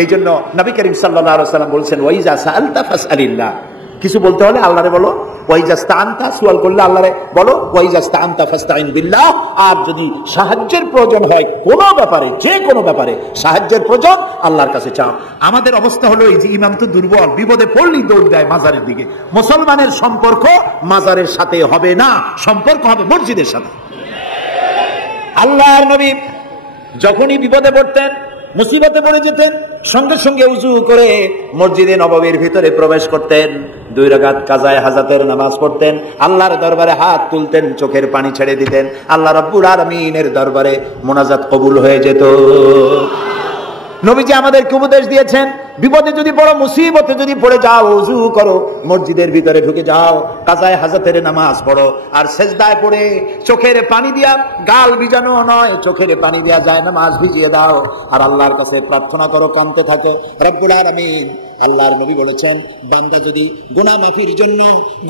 এই জন্য নবী করিম সাল্লাল্লাহু আলাইহি ওয়াসাল্লাম বলেছেন, ওয়াইজা সাআলতা ফাসআলিল্লাহ, কিছু বলতে হলে আল্লাহরে বলো, ওয়াইজা ইসতাআনতা, সুয়াল করলে আল্লাহরে বলো, ওয়াইজা ইসতাআনতা ফাসতাইন বিল্লাহ। আর যদি সাহায্যের প্রয়োজন হয় কোনো ব্যাপারে, যে কোনো ব্যাপারে সাহায্যের প্রয়োজন, আল্লাহর কাছে চাও। আমাদের অবস্থা হলো এই যে ইমাম তো দুর্বল, বিপদে পড়লেই দৌড় দেয় মাজারের দিকে। মুসলমানের সম্পর্ক মাজারের সাথে হবে না, সম্পর্ক হবে মসজিদের সাথে। আল্লাহর নবী যখনই বিপদে পড়তেন, মুসিবতে পড়ে যেতেন, সঙ্গে সঙ্গে উজু করে মসজিদে নববীর ভিতরে প্রবেশ করতেন, 2 রাকাত কাজায়ে হাজাতের নামাজ পড়তেন, আল্লাহর দরবারে হাত তুলতেন, চোখের পানি ছেড়ে দিতেন, আল্লাহ রাব্বুল আলামিনের দরবারে মোনাজাত কবুল হয়ে যেত। নবীজি আমাদেরকে উপদেশ দিয়েছেন, বিপদে যদি পড়ো, মুসিবতে যদি পড়ে যাও, ওযু করো, মসজিদের ভিতরে ঢুকে যাও, কাজায়ে হাজাতের নামাজ পড়ো, আর সেজদায় পড়ে চোখের পানি দিয়া, গাল ভিজানো নয়, চোখের পানি দিয়া যায় নামাজ ভিজিয়ে দাও, আর আল্লাহর কাছে প্রার্থনা করো, কাঁদতে থাকো রব্বুল আলামিন। আল্লাহর নবী বলেছেন, বান্দা যদি গুনাহ মাফির জন্য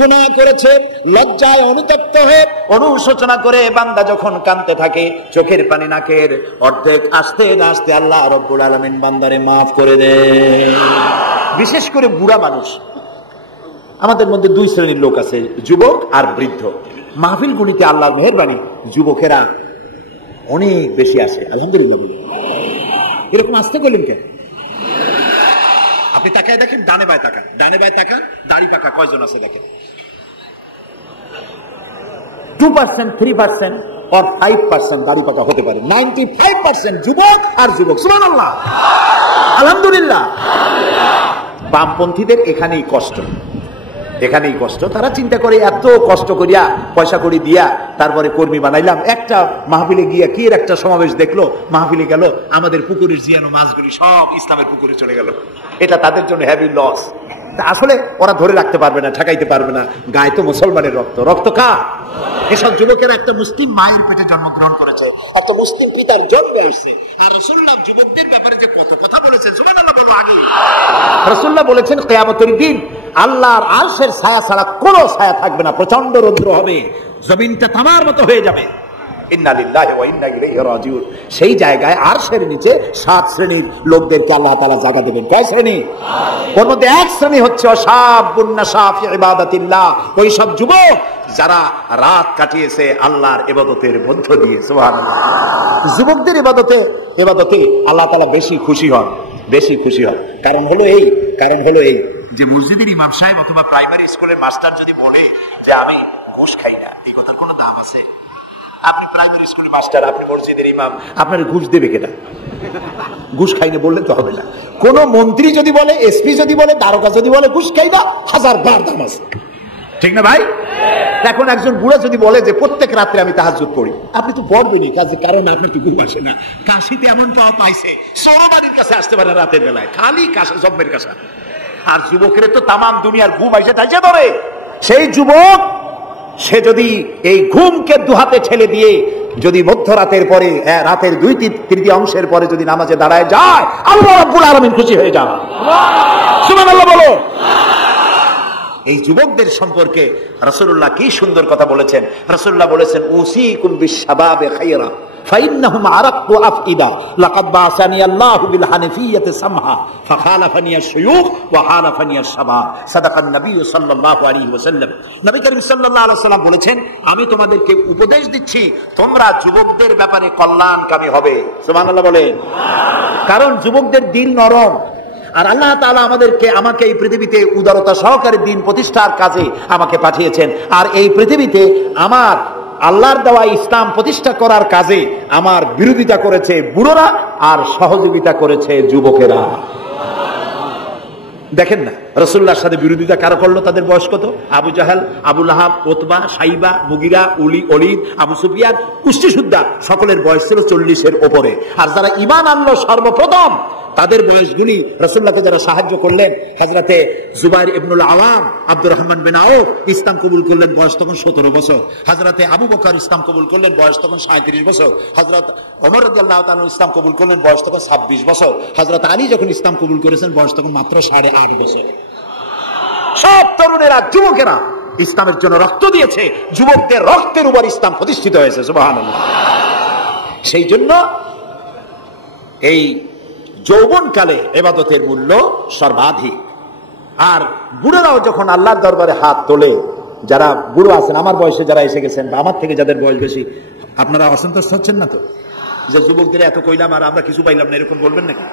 গুনাহ করেছে, লজ্জায় অনুতপ্ত হয়ে অনুশোচনা করে বান্দা যখন কাঁদতে থাকে, চোখের পানি নাকের অর্ধেক আসতে না আসতে আল্লাহ রব্বুল আলামিন বান্দারে মাফ করে দেন। বিশেষ করে বুড়া মানুষ, আমাদের মধ্যে 2 শ্রেণীর লোক আছে, যুবক আর বৃদ্ধ। মাহফিল গুনিতে আল্লাহর মেহেরবানি যুবকেরা অনেক বেশি আসে, আলহামদুলিল্লাহ। এরকম আসতে বললেন কেন? আপনি তাকায় দেখেন, ডানে বায়ে তাকান, ডানে বায়ে তাকান, দাড়ি পাকা কয়জন আছে দেখেন। 2%, 3% or 5% দাড়ি পাকা হতে পারে, 95% যুবক আর যুবক। সুবহানাল্লাহ, আলহামদুলিল্লাহ। বামপন্থীদের এখানেই কষ্ট, এখানেই কষ্ট। তারা চিন্তা করে, এত কষ্ট করিয়া পয়সা করি দিয়া তারপরে কর্মী বানাইলাম, একটা মাহফিলে গিয়া কি এর একটা সমাবেশ দেখলো, মাহফিলে গেল, আমাদের পুকুরের জিয়ানো মাছগুলি সব ইসলামের পুকুরে চলে গেল। এটা তাদের জন্য হেভি লস। আসলে ওরা ধরে রাখতে পারবে না, ঠেকাইতে পারবে না, গায়ে তো মুসলমানের রক্ত, রক্ত কার? এসব যুবকেরা একটা মুসলিম মায়ের পেটে জন্মগ্রহণ করেছে, একটা মুসলিম পিতার জন্মে আসছে। আর রাসূলুল্লাহ যুবকদের ব্যাপারে যে কত কথা বলেছেন, সুবহানাল্লাহ বলো। আগে রাসূলুল্লাহ বলেছেন, কিয়ামতের দিন আল্লাহর আরশের ছায়া ছাড়া কোনো ছায়া থাকবে না, প্রচন্ড রৌদ্র হবে, জমিনটা তামার মতো হয়ে যাবে। ইন্না লিল্লাহি ওয়া ইন্না ইলাইহি রাজিউন। সেই জায়গায় আরশের নিচে 7 শ্রেণীর লোকদেরকে আল্লাহ তাআলা জায়গা দেবেন। কয় শ্রেণী? ওর মধ্যে এক শ্রেণী হচ্ছে শাবুন নাশা ফি ইবাদাতিল্লাহ, ওই সব যুবক যারা রাত কাটিয়েছে আল্লাহর ইবাদতের মধ্য দিয়ে। সুবহানাল্লাহ। যুবকদের ইবাদতে আল্লাহ তাআলা বেশি খুশি হন, বেশি খুশি হন। কারণ হলো এই যে মসজিদের ইমাম সাহেব অথবা প্রাইমারি স্কুলের মাস্টার যদি বলে যে আমি ঘুষ খাই না, এই কথার কোনো দাম আছে? আপনি প্রাইমারি স্কুলের মাস্টার, আপনি মসজিদের ইমাম, আপনার ঘুষ দেবে কেটা? ঘুষ খাই না বললে তো হবে না। কোন মন্ত্রী যদি বলে, এসপি যদি বলে, দারোগা যদি বলে ঘুষ খাই না, 1000 বার দাম আছে, ঠিক না ভাই? এখন একজন বুড়া যদি বলে যে প্রত্যেক রাত্রে আমি তাহাজ্জুদ পড়ি, আপনি তো পড়বেনই, কারণ আপনার তো ঘুম আসে না। কাশিতে এমনটা পাইছে, সরবাড়ির কাছে আসতে পারে রাতের বেলায়, খালি কাশা, জম্মের কাশা। আর যুবকের তো তামাম দুনিয়ার ঘুম আইসে তাইছে ধরে। সেই যুবক সে যদি এই ঘুমকে দুহাতে ঠেলে দিয়ে যদি মধ্যরাতের পরে, রাতের 2/3 পরে যদি নামাজে দাঁড়ায় যায়, আল্লাহ রাব্বুল আলামিন খুশি হয়ে যান। সুবহানাল্লাহ বলো। এই যুবকদের সম্পর্কে রাসূলুল্লাহ কি সুন্দর কথা বলেছেন। রাসূলুল্লাহ বলেছেন, উসিকুম বিশ-শাবাবে খায়রা ফাইন্নাহুম আরাক্কু আফইদা লাকাদ বাসানি আল্লাহু বিল হানিফিয়্যাতি সামহা ফাখালাফানি আশ-শুয়ুখ ওয়া খালাফানি আশ-শাবাব। সাদাকান নবী সাল্লাল্লাহু আলাইহি ওয়াসাল্লাম। নবী করিম সাল্লাল্লাহু আলাইহি ওয়াসাল্লাম বলেছেন, আমি তোমাদেরকে উপদেশ দিচ্ছি তোমরা যুবকদের ব্যাপারে কল্যাণকামী হবে। সুবহানাল্লাহ বলেন। কারণ যুবকদের দিল নরম, আর আল্লাহ তাআলা আমাকে এই পৃথিবীতে উদারতা সহকারে দিন প্রতিষ্ঠার কাজে আমাকে পাঠিয়েছেন। আর এই পৃথিবীতে আমার আল্লাহর দেওয়া ইসলাম প্রতিষ্ঠা করার কাজে আমার বিরোধিতা করেছে বুড়োরা আর সহযোগিতা করেছে যুবকেরা। দেখেন না রাসূলুল্লাহর সাথে বিরোধিতা কারা করলো? তাদের বয়স কত? আবু জাহাল, আবু লাহাব, উতবা, সাইবা, মুগিরা, ওলীদ, আবু সুফিয়ান, কুষ্টিসুদ্ধা সকলের বয়স ছিল 40-এর উপরে। আর যারা ঈমান আনলো সর্বপ্রথম তাদের বয়সগুলি রাসূলুল্লাহকে যারা সাহায্য করলেন, হযরতে জুবাইর ইবনুল আওয়াম, আব্দুর রহমান বিন আউফ ইসলাম কবুল করলেন, বয়স তখন 17 বছর। হযরতে আবু বকর ইসলাম কবুল করলেন, বয়স তখন 37 বছর। হযরত ওমর রাদিয়াল্লাহু তাআলা ইসলাম কবুল করলেন, বয়স তখন 26 বছর। হযরত আলী যখন ইসলাম কবুল করেছেন বয়স তখন মাত্র 8.5 বছর। সব তরুণেরা, যুবকেরা ইসলামের জন্য রক্ত দিয়েছে, যুবকদের রক্তের উপর ইসলাম প্রতিষ্ঠিত হয়েছে। সুবহানাল্লাহ। সেই জন্য এই যৌবনকালে ইবাদতের মূল্য সর্বাধিক। আর বুড়োরাও যখন আল্লাহর দরবারে হাত তোলে, যারা বুড়ো আছেন, আমার বয়সে যারা এসে গেছেন বা আমার থেকে যাদের বয়স বেশি, আপনারা অসন্তুষ্ট হচ্ছেন না তো যে যুবকদের এত কইলাম আর আমরা কিছু পাইলাম না, এরকম বলবেন নাকি?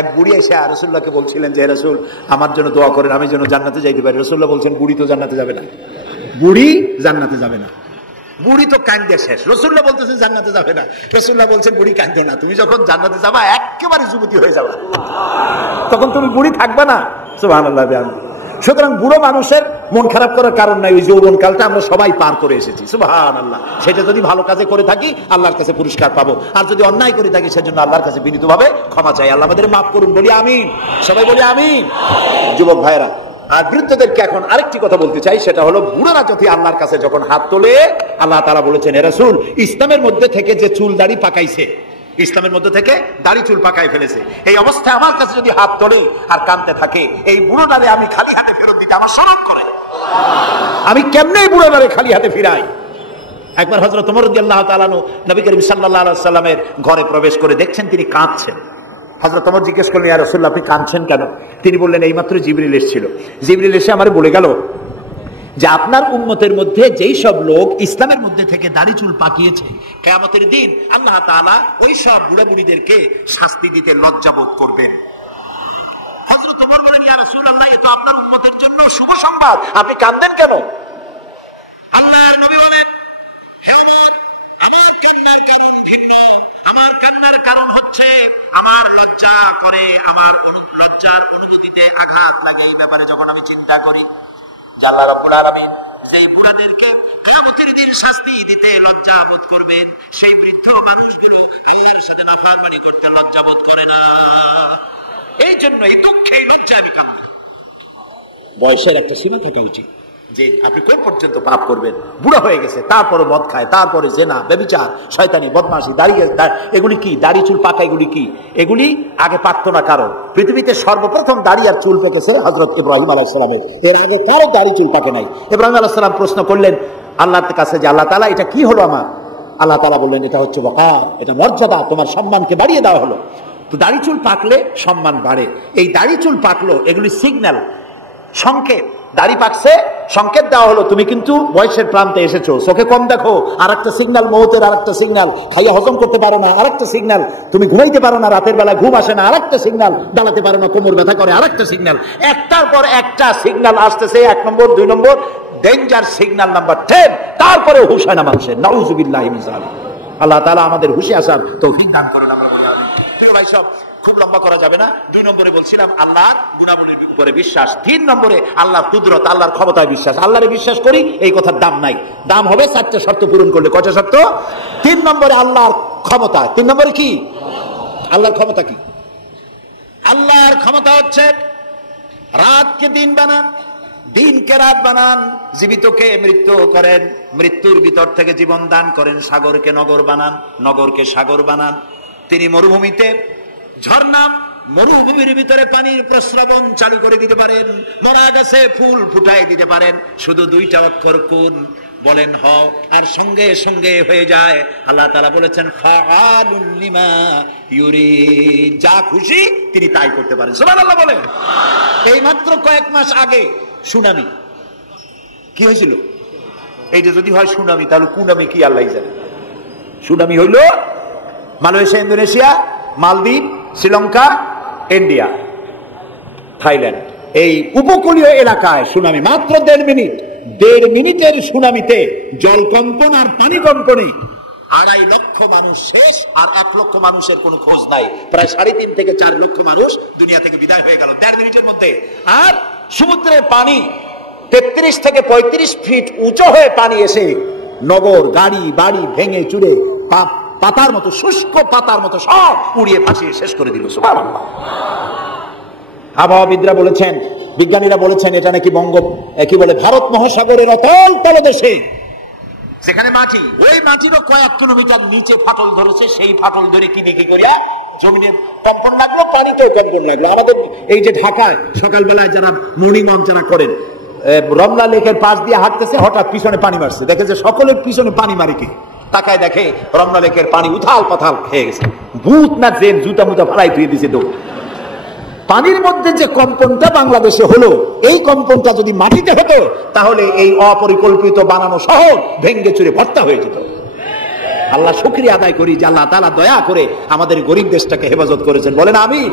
এক বুড়ি এসে রাসূলুল্লাহকে বলছিলেন যে রাসূল আমার জন্য দোয়া করেন, আমি যেন জান্নাতে যাইতে পারি। রাসূলুল্লাহ বলছেন, বুড়ি তো জান্নাতে যাবে না, বুড়ি জান্নাতে যাবে না। বুড়ি তো কান্দে শেষ, রাসূলুল্লাহ বলতেছেন জান্নাতে যাবে না। রাসূলুল্লাহ বলছেন বুড়ি কান্দে না, তুমি যখন জান্নাতে যাবা একেবারে যুবতী হয়ে যাবে, তখন তুমি বুড়ি থাকবে না। সুবহানাল্লাহ। সুতরাং বুড়ো মানুষের মন খারাপ করার কারণ নাই, ওই যৌবনকালটা আমরা সবাই পার করে এসেছি। সুবহানাল্লাহ। সেটা যদি ভালো কাজে করে থাকি আল্লাহর কাছে পুরস্কার পাবো, আর যদি অন্যায় করে থাকি সেজন্য আল্লাহর কাছে বিনীতভাবে ক্ষমা চাই। আল্লাহ আমাদের মাফ করুন, বলি আমিন। সবাই বলি আমিন। যুবক ভাইরা আর বৃদ্ধদেরকে এখন আরেকটি কথা বলতে চাই, সেটা হলো বুড়োরা যদি আল্লাহর কাছে যখন হাত তোলে, আল্লাহ তাআলা বলেছেন, হে রাসূল ইসলামের মধ্যে থেকে যে চুল দাড়ি পাকাইছে, ইসলামের মধ্যে থেকে দাড়ি চুল পাকাই ফেলেছে, এই অবস্থায় আমার কাছে যদি হাত তোলে আর কাঁদতে থাকে, এই বুড়োটারে আমি খালি হাতে ফেরত দিতে আমার শরম করে। আমি কেমনে বুড়োটারে খালি হাতে ফিরাই? একবার হযরত ওমর রাদিয়াল্লাহু তাআলা আনহু নবী করিম সাল্লাল্লাহু আলাইহি ওয়াসাল্লামের ঘরে প্রবেশ করে দেখছেন তিনি কাঁদছেন। হযরত ওমর জিজ্ঞেস করলেন, ইয়া রাসূলুল্লাহ আপনি কাঁদছেন কেন? তিনি বললেন, এইমাত্র জিবরিল এসেছিল, জিবরিল এসে আমারে বলে গেল যে আপনার উম্মতের মধ্যে যেই সব লোক ইসলামের মধ্যে থেকে দাড়ি চুল পাকিয়েছে, কিয়ামতের দিন আল্লাহ তাআলা ওই সব বুড়া বুড়িদেরকে শাস্তি দিতে লজ্জাবোধ করবেন। হযরত ওমর বলেন, ইয়া রাসূলুল্লাহ এ তো আপনার উম্মতের জন্য শুভ সংবাদ, আপনি কাঁদেন কেন? আল্লাহর নবী বলেন, আমার কান্নার কারণ ভিন্ন, আমার কান্নার কারণ হচ্ছে আমার লজ্জা করে, আমার লজ্জার অনুভূতিতে আঘাত লাগে। এই ব্যাপারে যখন আমি চিন্তা করি আল্লাহ রাব্বুল আলামিন সেই বুড়াদেরকে কিয়ামতের দিন শাস্তি দিতে লজ্জা বোধ করবেন, সেই বৃদ্ধ মানুষগুলো আল্লাহর সাথে নাফরমানি করতে লজ্জা বোধ করে না। এই জন্য এই দুঃখে লজ্জা আমি কাঁদি। বয়সের একটা সীমা থাকা উচিত, যে আপনি কোন পর্যন্ত পাপ করবেন। বুড়া হয়ে গেছে, তারপরে মদ খায়, তারপরে জেনা, ব্যভিচার, শয়তানি, বদমাশি, দাঁড়িয়ে এগুলি কি? দাড়ি চুল পাকা এগুলি কি? এগুলি আগে পাকতো না কারণ। পৃথিবীতে সর্বপ্রথম দাড়ি আর চুল পেকেছে হযরত ইব্রাহিম আলাইহিস সালামের, এর আগে কারো দাড়ি চুল পাকে নাই। ইব্রাহিম আলাইহিস সালাম প্রশ্ন করলেন আল্লাহর কাছে যে আল্লাহ তাআলা এটা কি হলো আমার? আল্লাহ তাআলা বললেন এটা হচ্ছে ওয়াকার, এটা মর্যাদা, তোমার সম্মানকে বাড়িয়ে দেওয়া হলো। তো দাড়ি চুল পাকলে সম্মান বাড়ে। এই দাড়ি চুল পাকলো এগুলি সিগন্যাল, সংকেত। দাড়ি পাকছে, সংকেত দেওয়া হলো তুমি কিন্তু বয়সের প্রান্তে এসেছো। চোখে কম দেখো, আর একটা সিগন্যাল, মৌতের আর একটা সিগন্যাল, খাইয়া হজম করতে পারো না আর একটা সিগন্যাল, তুমি ঘুমাইতে পারো না, রাতের বেলা ঘুম আসে না আর একটা সিগন্যাল, দাঁড়াতে পারো না, কোমর ব্যথা করে আর একটা সিগন্যাল। একটার পর একটা সিগন্যাল আসতেছে, 1 নম্বর, 2 নম্বর, ডেঞ্জার সিগন্যাল নাম্বার 10। তারপরে হুশ হয় না মানুষের। নাউযুবিল্লাহি মিন যালিক। আল্লাহ তাআলা আমাদের হুশে আসার তৌফিক দান করুন। আমরা ভাই সব খুব লম্বা করা যাবে না। 2 নম্বরে বলছিলাম আল্লাহ গুণাবলীর উপরে বিশ্বাস, 3 নম্বরে আল্লাহর কুদরত, আল্লাহর ক্ষমতায় বিশ্বাস। আল্লাহরে বিশ্বাস করি, এই কথার দাম নাই, দাম হবে 4টা শর্ত পূরণ করলে। কয়টা শর্ত? 3 নম্বরে আল্লাহর ক্ষমতা। 3 নম্বরে কি? আল্লাহর ক্ষমতা কি? আল্লাহর ক্ষমতা হচ্ছে রাতকে দিন বানান, দিনকে রাত বানান, জীবিতকে মৃত্যু করেন, মৃত্যুর ভিতর থেকে জীবন দান করেন, সাগরকে নগর বানান, নগরকে সাগর বানান। তিনি মরুভূমিতে ঝর্ণা মরুভূমির ভিতরে পানির প্রস্রবণ চালু করে দিতে পারেন, মরা গাছে ফুল ফুটাই দিতে পারেন, শুধু দুইটা অক্ষর কোন বলেন হও, আর সঙ্গে সঙ্গে হয়ে যায়। আল্লাহ তাআলা বলেছেন ফাআলুল লিমা ইউরিদ, যা খুশি তিনি তাই করতে পারেন। সুবহানাল্লাহ বলেন। এই মাত্র কয়েক মাস আগে সুনামি কি হয়েছিল? এইটা যদি হয় সুনামি, তাহলে কুনামি কি আল্লাহ জানে। সুনামি হইল মালয়েশিয়া, ইন্দোনেশিয়া, মালদ্বীপ, শ্রীলঙ্কা, ইন্ডিয়া, থাইল্যান্ড, এই উপকূলীয় এলাকায় সুনামি। মাত্র 1.5 মিনিটের সুনামিতে জলকম্পন আর পানি কম্পনে 2.5 লক্ষ মানুষ শেষ, আর 1 লক্ষ মানুষের কোনো খোঁজ নাই। প্রায় 3.5 থেকে 4 লক্ষ মানুষ দুনিয়া থেকে বিদায় হয়ে গেল 1.5 মিনিটের মধ্যে। আর সমুদ্রের পানি 33 থেকে 35 ফিট উঁচু হয়ে পানি এসে নগর, গাড়ি বাড়ি ভেঙে চুরে পাতার মতো, শুষ্ক পাতার মতো সব উড়িয়ে ভাসিয়ে শেষ করে দিল। সুবহানাল্লাহ। আবহাওয়াবিদরা বলেছেন, বিজ্ঞানীরা বলেছেন, এটা নাকি কি বলে ভারত মহাসাগরের অতল তলদেশে যেখানে মাটি, ওই মাটিরও কয়েক কিলোমিটার নিচে ফাটল ধরেছে। সেই ফাটল ধরে কি দেখি করিয়া জমিনে কম্পন লাগলো, পানিতেও কম্পন লাগলো। আমাদের এই যে ঢাকায় সকালবেলায় যারা মর্নিং ওয়াক যারা করেন, রমনা লেকের পাশ দিয়ে হাঁটতেছে, হঠাৎ পিছনে পানি মারছে, দেখে যে সকলের পিছনে পানি মারে কি, তাকায় দেখে রমনা লেকের পানি উথাল পাথাল খেয়ে গেছে। ভূত না জেন জুতা মুতা ফেলাই ধুয়ে দিছে দৌড়। পানির মধ্যে যে কম্পনটা বাংলাদেশে হলো, এই কম্পনটা যদি মাটিতে হতো তাহলে এই অপরিকল্পিত বানানো শহর ভেঙ্গে চুরে ভর্তা হয়ে যেত। আল্লাহ শুকরিয়া আদায় করি যে আল্লাহ তাআলা দয়া করে আমাদের গরিব দেশটাকে হেফাজত করেছেন। বলেন আমিন।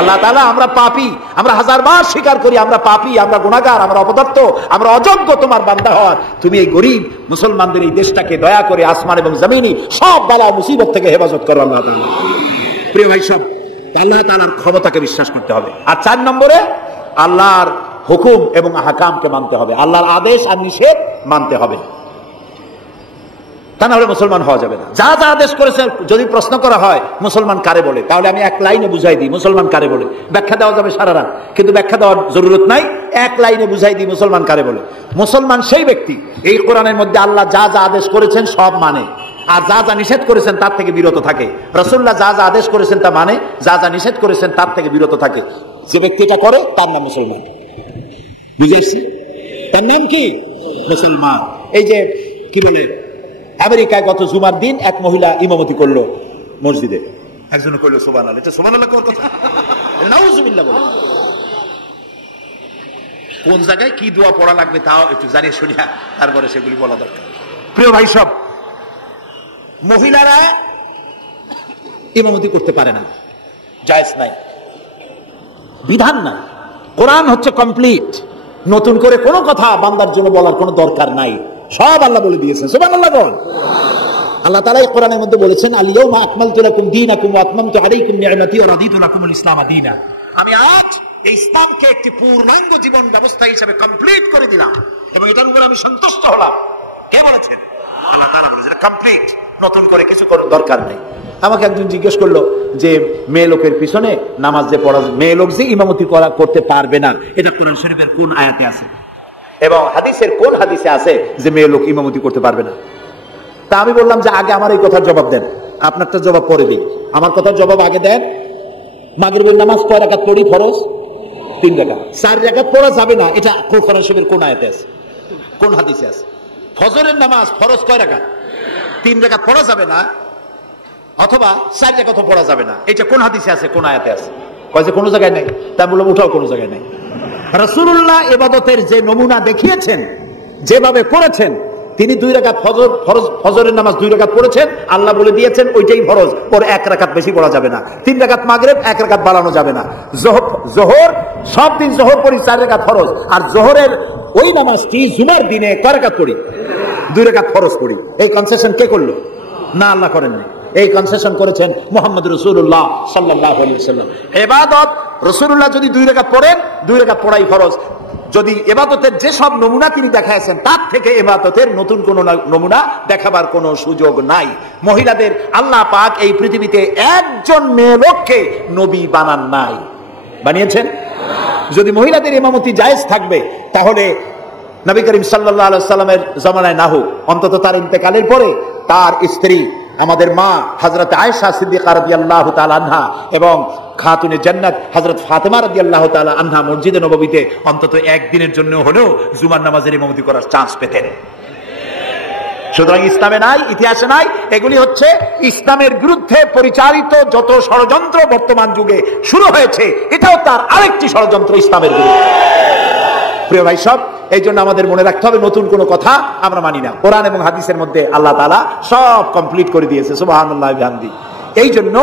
আল্লাহ তাআলা, আমরা পাপী, আমরা হাজারবার স্বীকার করি আমরা পাপী, আমরা গুনাহগার, আমরা অপদার্থ, আমরা অযোগ্য তোমার বান্দা হওয়ার। তুমি এই গরিব মুসলমানদের এই দেশটাকে দয়া করে আসমান এবং জমিনি সব বালা মুসিবত থেকে হেফাজত করো আল্লাহ তাআলা। প্রিয় ভাই সব, আল্লাহ তাআলার ক্ষমতাকে বিশ্বাস করতে হবে। আর 4 নম্বরে আল্লাহর হুকুম এবং আহকামকে মানতে হবে, আল্লাহর আদেশ আর নিষেধ মানতে হবে, তা না হলে মুসলমান হওয়া যাবে না। যা যা আদেশ করেছে যদি প্রশ্ন করা হয় মুসলমান কারে বলে, তাহলে আমি 1 লাইনে বুঝাই দিই মুসলমান কারে বলে। ব্যাখ্যা দেওয়া যাবে সারা রাত, কিন্তু ব্যাখ্যা দেওয়ার জরুরত নাই, 1 লাইনে বুঝাই দিই মুসলমান কারে বলে। মুসলমান সেই ব্যক্তি এই কোরআনের মধ্যে আল্লাহ যা যা আদেশ করেছেন সব মানে, আর যা যা নিষেধ করেছেন তার থেকে বিরত থাকে। রাসূলুল্লাহ যা যা আদেশ করেছেন তা মানে, যা যা নিষেধ করেছেন তার থেকে বিরত থাকে। যে ব্যক্তি এটা করে তার নাম মুসলমান। বুঝেছি? তার নাম কি? মুসলমান। এই যে কি বলে, আমেরিকায় গত জুমার দিন এক মহিলা ইমামতি করলো মসজিদে, একজন কইলো সুবহানাল্লাহ। এটা সুবহানাল্লাহ কোন কথা? নাউজুবিল্লাহ বলে। কোন জায়গায় কি দোয়া পড়া লাগবে তাও একটু জানিয়ে শুনিয়া তারপরে সেগুলি বলা দরকার। প্রিয় ভাই সব, মহিলারা ইমামতি করতে পারে না, জায়েজ নাই, বিধান নাই। কোরআন হচ্ছে কমপ্লিট, নতুন করে কোনো কথা বান্দার জন্য বলার কোনো দরকার নাই, সব আল্লাহ বলে দিয়েছেন। সুবহানাল্লাহ বল। আল্লাহ তাআলা এই কোরআনের মধ্যে বলেছেন, আল ইয়াউমা আকমালতু লাকুম দীনাকুম ওয়া আতমামতু আলাইকুম নি'মাতি ওয়া রাদিতু লাকুমুল ইসলামা দীনা। আমি আজ এই ইসলামকে একটি পূর্ণাঙ্গ জীবন ব্যবস্থা হিসেবে কমপ্লিট করে দিলাম এবং এটার উপর আমি সন্তুষ্ট হলাম। কে বলেছেন? আল্লাহ তাআলা বলেছেন কমপ্লিট, নতুন করে কিছু করার দরকার নেই। আমাকে একজন জিজ্ঞেস করলো যে মেয়ে লোকের পিছনে নামাজ যে পড়া, মেয়ে লোক যে ইমামতি করতে পারবে না, এটা কোরআন শরীফের কোন আয়াতে আছে এবং হাদিসের কোন হাদিসে আছে যে মেয়ে লোক ইমামতি করতে পারবে না? তা আমি বললাম যে আগে আমার এই কথার জবাব দেন, আপনারটা জবাব পরে দিন, আমার কথার জবাব আগে দেন। মাগরিবের নামাজ কয় রাকাত পড়ি? ফরজ 3 রাকাত। 4 রাকাত পড়া যাবে না, এটা কোরআন শরীফের কোন আয়াতে আছে, কোন হাদিসে আছে? ফজরের নামাজ ফরজ কয় রাকাত? 3 রাকাত পড়া যাবে না, অথবা 4 রাকাত পড়া যাবে না, এটা কোন হাদিসে আছে, কোন আয়াতে আছে? কয় যে কোনো জায়গায় নাই। তা বললাম ওঠাও কোনো জায়গায় নাই। রাসূলুল্লাহ ইবাদতের যে নমুনা দেখিয়েছেন, যেভাবে করেছেন, তিনি 2 রাকাত ফজরের নামাজ 2 রাকাত পড়েছেন, আল্লাহ বলে দিয়েছেন ওইটাই ফরজ, ওর 1 রাকাত বেশি পড়া যাবে না। 3 রাকাত মাগরিব, 1 রাকাত বাড়ানো যাবে না। জোহর সব দিন জোহর পড়ি 4 রাকাত ফরজ, আর জোহরের ওই নামাজটি জুমার দিনে কয় রাকাত পড়ি? 2 রাকাত ফরজ পড়ি। এই কনসেশন কে করলো? না, আল্লাহ করেননি। এই কনসেশন করেছেন মুহাম্মদ রাসূলুল্লাহ সাল্লাল্লাহু আলাইহি ওয়াসাল্লাম। ইবাদত রাসূলুল্লাহ যদি 2 রাকাত পড়েন, 2 রাকাত পড়াই ফরজ। যদি ইবাদতের যে সব নমুনা তিনি দেখাইছেন তার থেকে ইবাদতের নতুন কোন নমুনা দেখাবার কোনো সুযোগ নাই। মহিলাদের আল্লাহ পাক এই পৃথিবীতে একজন মেয়ে লোককে নবী বানান নাই, বানিয়েছেন? যদি মহিলাদের ইমামতি জায়েজ থাকবে তাহলে নবী করিম সাল্লাল্লাহু আলাইহি ওয়াসাল্লামের জামানায় না হোক, অন্তত তার ইন্তেকালের পরে তার স্ত্রী আমাদের মা হযরত আয়েশা সিদ্দিকা রাদিয়াল্লাহু তাআলা আনহা এবং খাতুনে জান্নাত হযরত ফাতেমা রাদিয়াল্লাহু তাআলা আনহা মসজিদে নববীতে অন্তত একদিনের জন্য হলেও জুমার নামাজের ইমামতি করার চান্স পেতেন। সুতরাং ইসলামে নাই, ইতিহাসে নাই। এগুলি হচ্ছে ইসলামের বিরুদ্ধে পরিচালিত যত ষড়যন্ত্র বর্তমান যুগে শুরু হয়েছে, এটাও তার আরেকটি ষড়যন্ত্র ইসলামের বিরুদ্ধে। প্রিয় ভাই সব, এই জন্য আমাদের মনে রাখতে হবে নতুন কোনো কথা আমরা মানি না। কোরআন এবং হাদিসের মধ্যে আল্লাহ তাআলা সব কমপ্লিট করে দিয়েছে, সুবহানাল্লাহি ওয়া বিহামদিহি। এই জন্য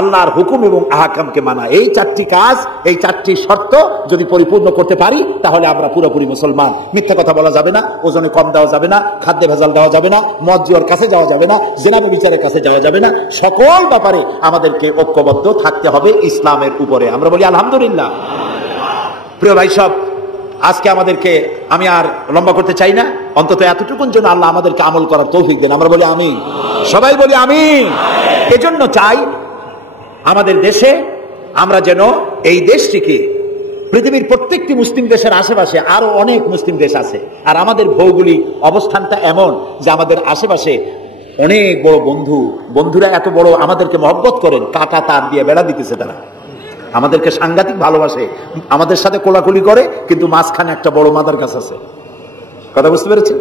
আল্লাহর হুকুম এবং আহকামকে মানা, এই চারটি কাজ, এই চারটি শর্ত যদি পরিপূর্ণ করতে পারি তাহলে আমরা পুরোপুরি মুসলমান। মিথ্যা কথা বলা যাবে না, ওজনে কম দেওয়া যাবে না, খাদ্যে ভেজাল দেওয়া যাবে না, মদ জুয়ার কাছে যাওয়া যাবে না, জেনা ব্যভিচারের কাছে যাওয়া যাবে না। সকল ব্যাপারে আমাদেরকে ঐক্যবদ্ধ থাকতে হবে ইসলামের উপরে। আমরা বলি আলহামদুলিল্লাহ। প্রিয় ভাই সব, আজকে আমাদেরকে, আমি আর লম্বা করতে চাই না, অন্তত এতটুকুন জন্য আল্লাহ আমাদেরকে আমল করার তৌফিক দেন। আমরা বলি আমিন, সবাই বলি আমিন। এজন্য চাই আমাদের দেশে আমরা যেন এই দেশটিকে, পৃথিবীর প্রত্যেকটি মুসলিম দেশের আশেপাশে আরো অনেক মুসলিম দেশ আছে, আর আমাদের ভৌগোলিক অবস্থানটা এমন যে আমাদের আশেপাশে অনেক বড় বন্ধুরা এত বড় আমাদেরকে মহব্বত করেন, কাটা তার দিয়ে বেড়া দিতেছে। তারা আমাদেরকে সাংঘাতিক ভালোবাসে, আমাদের সাথে কোলাকুলি করে, কিন্তু মাঝখানে একটা বড় মাদার গাছ আছে। কথা বুঝতে পেরেছি?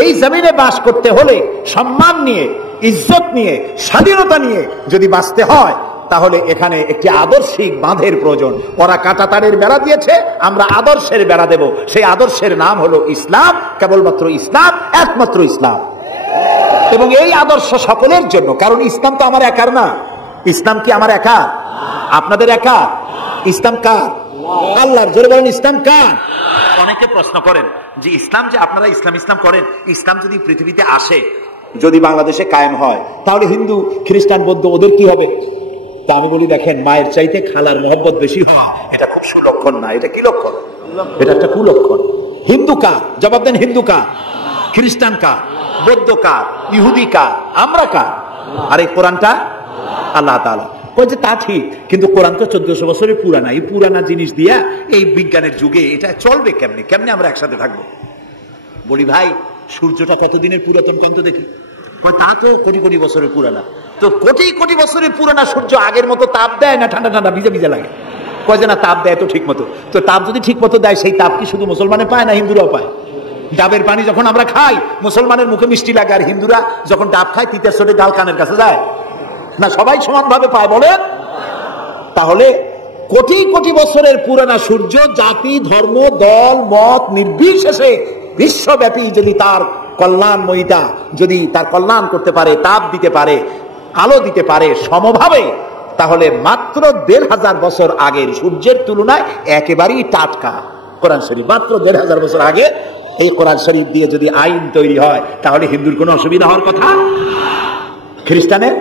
এই জমিনে বাস করতে হলে সম্মান নিয়ে, ইজ্জত নিয়ে, স্বাধীনতা নিয়ে যদি বাঁচতে হয়, তাহলে এখানে একটি আদর্শিক বাঁধের প্রয়োজন। ওরা কাঁটা তারের বেড়া দিয়েছে, আমরা আদর্শের বেড়া দেব। সেই আদর্শের নাম হলো ইসলাম, কেবলমাত্র ইসলাম, একমাত্র ইসলাম। এবং এই আদর্শ সকলের জন্য, কারণ ইসলাম তো আমার একার না। ইসলাম কি আমার একা? আপনাদের একা? ইসলাম কার? আল্লাহর। জোরে বলেন, ইসলাম কার? অনেকে প্রশ্ন করেন যে ইসলাম যে আপনারা ইসলাম করেন, ইসলাম যদি পৃথিবীতে আসে, যদি বাংলাদেশে কায়েম হয়, তাহলে হিন্দু, খ্রিস্টান, বৌদ্ধ ওদের কি হবে? তা আমি বলি, দেখেন, মায়ের চাইতে খালার মহব্বত বেশি হয়, এটা খুব সুলক্ষণ না। এটা কি লক্ষণ? এটা একটা কুলক্ষণ। হিন্দু কার? জবাব দেন। হিন্দু কার? খ্রিস্টান কার? বৌদ্ধ কার? ইহুদি কার? আমরা কার? আর এই কোরআনটা আল্লাহ তাআলা। বলছে তা ঠিক, কিন্তু কোরআন তো 1400 বছরের পুরানা। এই পুরানা জিনিস দিয়া এই বিজ্ঞানের যুগে এটা চলবে কেমনে? কেমনে আমরা একসাথে থাকবো? বলি ভাই, সূর্যটা কতদিনের পুরাতন কন্ত দেখি? তা তো কোটি কোটি বছরের পুরানা। তো কোটি কোটি বছরের পুরানা সূর্য আগের মতো তাপ দেয় না ঠান্ডা ঠান্ডা ভিজে ভিজে লাগে? কয় যে না, তাপ দেয় তো ঠিক মতো। তো তাপ যদি ঠিক মতো দেয়, সেই তাপ কি শুধু মুসলমানে পায় না হিন্দুরাও পায়? ডাবের পানি যখন আমরা খাই, মুসলমানের মুখে মিষ্টি লাগে, আর হিন্দুরা যখন ডাব খায় তিতের চোটে গাল কানের কাছে যায় না? সবাই সমানভাবে পায় বলেন? তাহলে কোটি কোটি বছরের পুরানা সূর্য জাতি, ধর্ম, দল, মত নির্বিশেষে বিশ্বব্যাপী যদি তার কল্যাণময়িতা, যদি তার কল্যাণ করতে পারে, তাপ দিতে পারে, আলো দিতে পারে সমভাবে, তাহলে মাত্র 1500 বছর আগের সূর্যের তুলনায় একেবারেই টাটকা কোরআন শরীফ। মাত্র 1500 বছর আগে এই কোরআন শরীফ দিয়ে যদি আইন তৈরি হয়, তাহলে হিন্দুর কোনো অসুবিধা হওয়ার কথা? খ্রিস্টানের,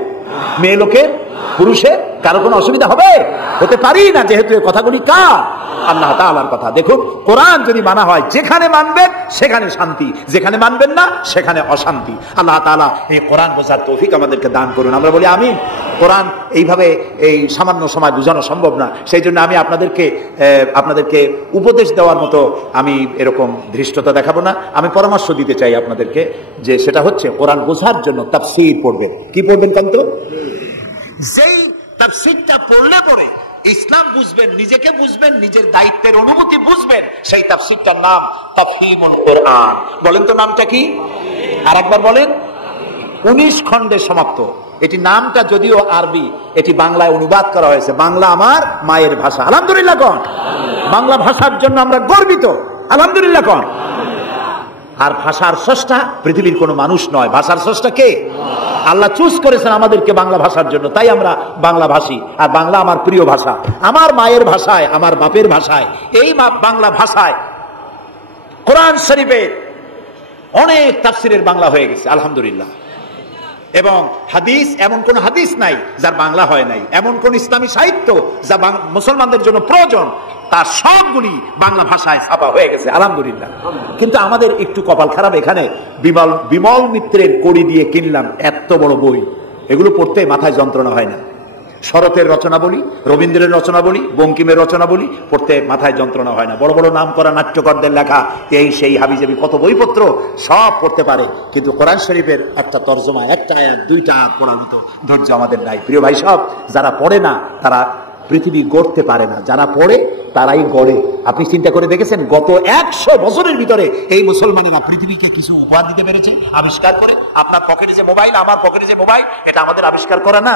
মেয়ে লোকের, পুরুষের কারো কোনো অসুবিধা হবে? হতে পারি না, যেহেতু এই কথাগুলি কার? আল্লাহ তাআলার কথা। দেখুন, কোরআন যদি মানা হয়, যেখানে মানবেন সেখানে শান্তি, যেখানে মানবেন না সেখানে অশান্তি। আল্লাহ তাআলা এই কোরআন বোঝার তৌফিক আমাদেরকে দান করুন। আমরা বলি আমিন। কোরআন এইভাবে এই সামান্য সময় বোঝানো সম্ভব না। সেই জন্য আমি আপনাদেরকে উপদেশ দেওয়ার মতো আমি এরকম ধৃষ্টতা দেখাবো না। আমি পরামর্শ দিতে চাই আপনাদেরকে, যে সেটা হচ্ছে কোরআন বোঝার জন্য তাফসীর পড়বেন। কি পড়বেন কন্ত? যেই তাফসীরটা পড়লে পরে ইসলাম বুঝবেন, নিজেকে বুঝবেন, নিজের দায়িত্বের অনুভূতি বুঝবেন, সেই তাফসীরটার নাম তাফহিমুল কোরআন। বলেন তো নামটা কি? আর একবার বলেন। 19 খণ্ডে সমাপ্ত। এটি নামটা যদিও আরবি, এটি বাংলায় অনুবাদ করা হয়েছে। বাংলা আমার মায়ের ভাষা। আলহামদুলিল্লাহ কোন? বাংলা ভাষার জন্য আমরা গর্বিত। আলহামদুলিল্লাহ কোন? আর ভাষার স্রষ্টা পৃথিবীর কোনো মানুষ নয়। ভাষার স্রষ্টা কে? আল্লাহ চুজ করেছেন আমাদেরকে বাংলা ভাষার জন্য, তাই আমরা বাংলা ভাষী। আর বাংলা আমার প্রিয় ভাষা, আমার মায়ের ভাষায়, আমার বাপের ভাষায়, এই বাংলা ভাষায় কোরআন শরীফে অনেক তাফসীরের বাংলা হয়ে গেছে, আলহামদুলিল্লাহ। এবং হাদিস, এমন কোন হাদিস নাই যার বাংলা হয় নাই। এমন কোন ইসলামী সাহিত্য যা মুসলমানদের জন্য প্রয়োজন, তার সবগুলি বাংলা ভাষায় ছাপা হয়ে গেছে, আলহামদুলিল্লাহ। কিন্তু আমাদের একটু কপাল খারাপ, এখানে বিমল মিত্রের কড়ি দিয়ে কিনলাম এত বড় বই, এগুলো পড়তে মাথায় যন্ত্রণা হয় না। শরতের রচনা বলি, রবীন্দ্রের রচনা বলি, বঙ্কিমের রচনা বলি, পড়তে মাথায় যন্ত্রণা হয় না। বড় বড় নাম করা নাট্যকারদের লেখা এই সেই হাবিজাবি কত বইপত্র সব পড়তে পারে, কিন্তু কোরআন শরীফের একটা তর্জমা, একটা আয়াত, দুইটা আয়াত পড়ার মতো ধৈর্য আমাদের নাই। প্রিয় ভাই সব, যারা পড়ে না তারা পৃথিবী গড়তে পারে না, যারা পড়ে তারাই গড়ে। আপনি চিন্তা করে দেখেছেন গত 100 বছরের ভিতরে এই মুসলমানেরা পৃথিবীকে কিছু উপহার দিতে পেরেছে আবিষ্কার করে। আপনার পকেটে যে মোবাইল, আমার পকেটে যে মোবাইল, এটা আমাদের আবিষ্কার করা না?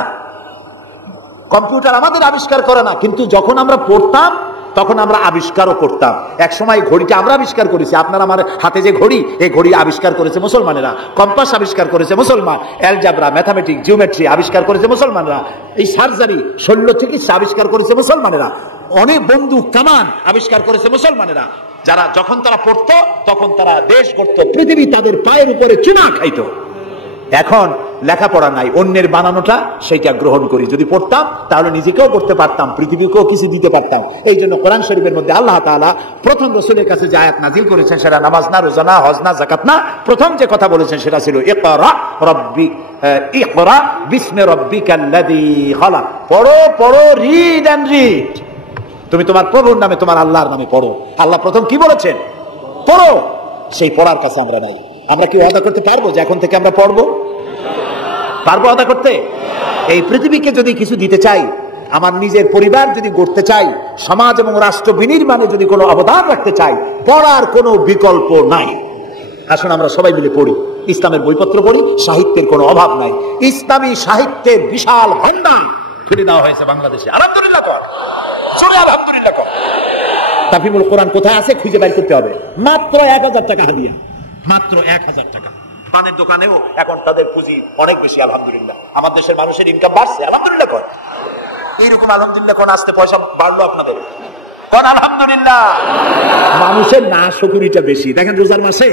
কম্পিউটার আমাদের আবিষ্কার করা না, কিন্তু যখন আমরা পড়তাম তখন আমরা আবিষ্কারও করতাম। এক সময় ঘড়িটা আমরা আবিষ্কার করেছি। আপনার আমার হাতে যে ঘড়ি, এই ঘড়ি আবিষ্কার করেছে মুসলমানেরা। কম্পাস আবিষ্কার করেছে মুসলমান। অ্যালজাবরা, ম্যাথামেটিক্স, জিওমেট্রি আবিষ্কার করেছে মুসলমানেরা। এই সার্জারি, শল্য চিকিৎসা আবিষ্কার করেছে মুসলমানেরা। অনেক বন্দুক, কামান আবিষ্কার করেছে মুসলমানেরা। যারা যখন তারা পড়তো তখন তারা দেশ গড়ত, পৃথিবী তাদের পায়ের উপরে চুমা খাইতো। এখন লেখাপড়া নাই, অন্যের বানানোটা সেইটা গ্রহণ করি। যদি পড়তাম তাহলে নিজেকেও করতে পারতাম, পৃথিবীকেও কিছু দিতে পারতাম। এই জন্য কোরআন শরীফের মধ্যে আল্লাহ তাআলা প্রথম রাসূলের কাছে যে আয়াত নাযিল করেছেন সেটা নামাজ না, রোজা না, হজ না, যাকাত না। প্রথম যে কথা বলেছেন সেটা ছিল ইকরা বিসমি রাব্বিকাল্লাযী খালাক। পড়ো পড়ো, রিড এন্ড রিড। তুমি তোমার প্রভুর নামে, তোমার আল্লাহর নামে পড়ো। আল্লাহ প্রথম কি বলেছেন? পড়ো। সেই পড়ার কাছে আমরা নাই। আমরা কি ওয়াদা করতে পারবো যে এখন থেকে আমরা পড়বো? পারবো ওয়াদা করতে? এই পৃথিবীকে যদি কিছু দিতে চাই, আমার নিজের পরিবার যদি গড়তে চাই, সমাজ এবং রাষ্ট্র বিনির্মাণে যদি কোনো অবদান রাখতে চাই, পড়ার কোনো বিকল্প নাই। আসুন আমরা সবাই মিলে পড়ি, ইসলামের বইপত্র পড়ি। সাহিত্যের কোনো অভাব নাই। ইসলামী সাহিত্যের বিশাল ভান্ডার তুলে দেওয়া হয়েছে বাংলাদেশে। আলহামদুলিল্লাহ কর, সবাই আলহামদুলিল্লাহ কর। তাফহিমুল কোরআন কোথায় আছে খুঁজে বের করতে হবে। মাত্র 1000 টাকা হাদিয়া, মাত্র 1000 টাকা। পানের দোকানেও এখন তাদের পুঁজি অনেক বেশি। আলহামদুলিল্লাহ, আমার দেশের মানুষের ইনকাম বাড়ছে। আলহামদুলিল্লাহ কর। এইরকম আলহামদুলিল্লাহ কোন আসতে পয়সা বাড়লো আপনাদের? কোন আলহামদুলিল্লাহ। মানুষের না শুকরিটা বেশি। দেখেন রোজার মাসে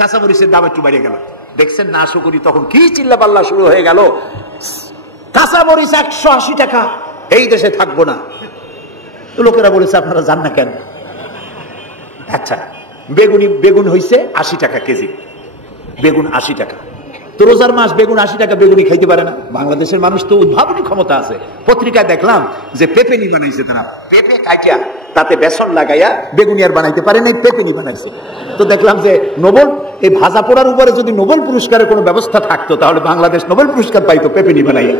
কাঁচামরিচের দাম একটু বেড়ে গেল, দেখছেন না শুকরি তখন কি চিল্লা পাল্লা শুরু হয়ে গেল। কাঁচামরিচ 180 টাকা, এই দেশে থাকবো না। লোকেরা বলেছে আপনারা যান না কেন? আচ্ছা, বেগুন হইছে 80 টাকা কেজি, বেগুন 80 টাকা। তো রোজার মাস বেগুন 80 টাকা, বেগুনি খাইতে পারে না। বাংলাদেশের মানুষ তো উদ্ভাবনী ক্ষমতা আছে। পত্রিকায় দেখলাম যে পেপেনি বানাইছে তারা, পেঁপে কাইটা তাতে বেসন লাগাইয়া বেগুনি আর বানাইতে পারে নাই, পেপেনি বানাইছে। তো দেখলাম যে নোবেল, এই ভাজা পোড়ার উপরে যদি নোবেল পুরস্কারের কোনো ব্যবস্থা থাকতো তাহলে বাংলাদেশ নোবেল পুরস্কার পাইতো পেপেনি বানাইয়া।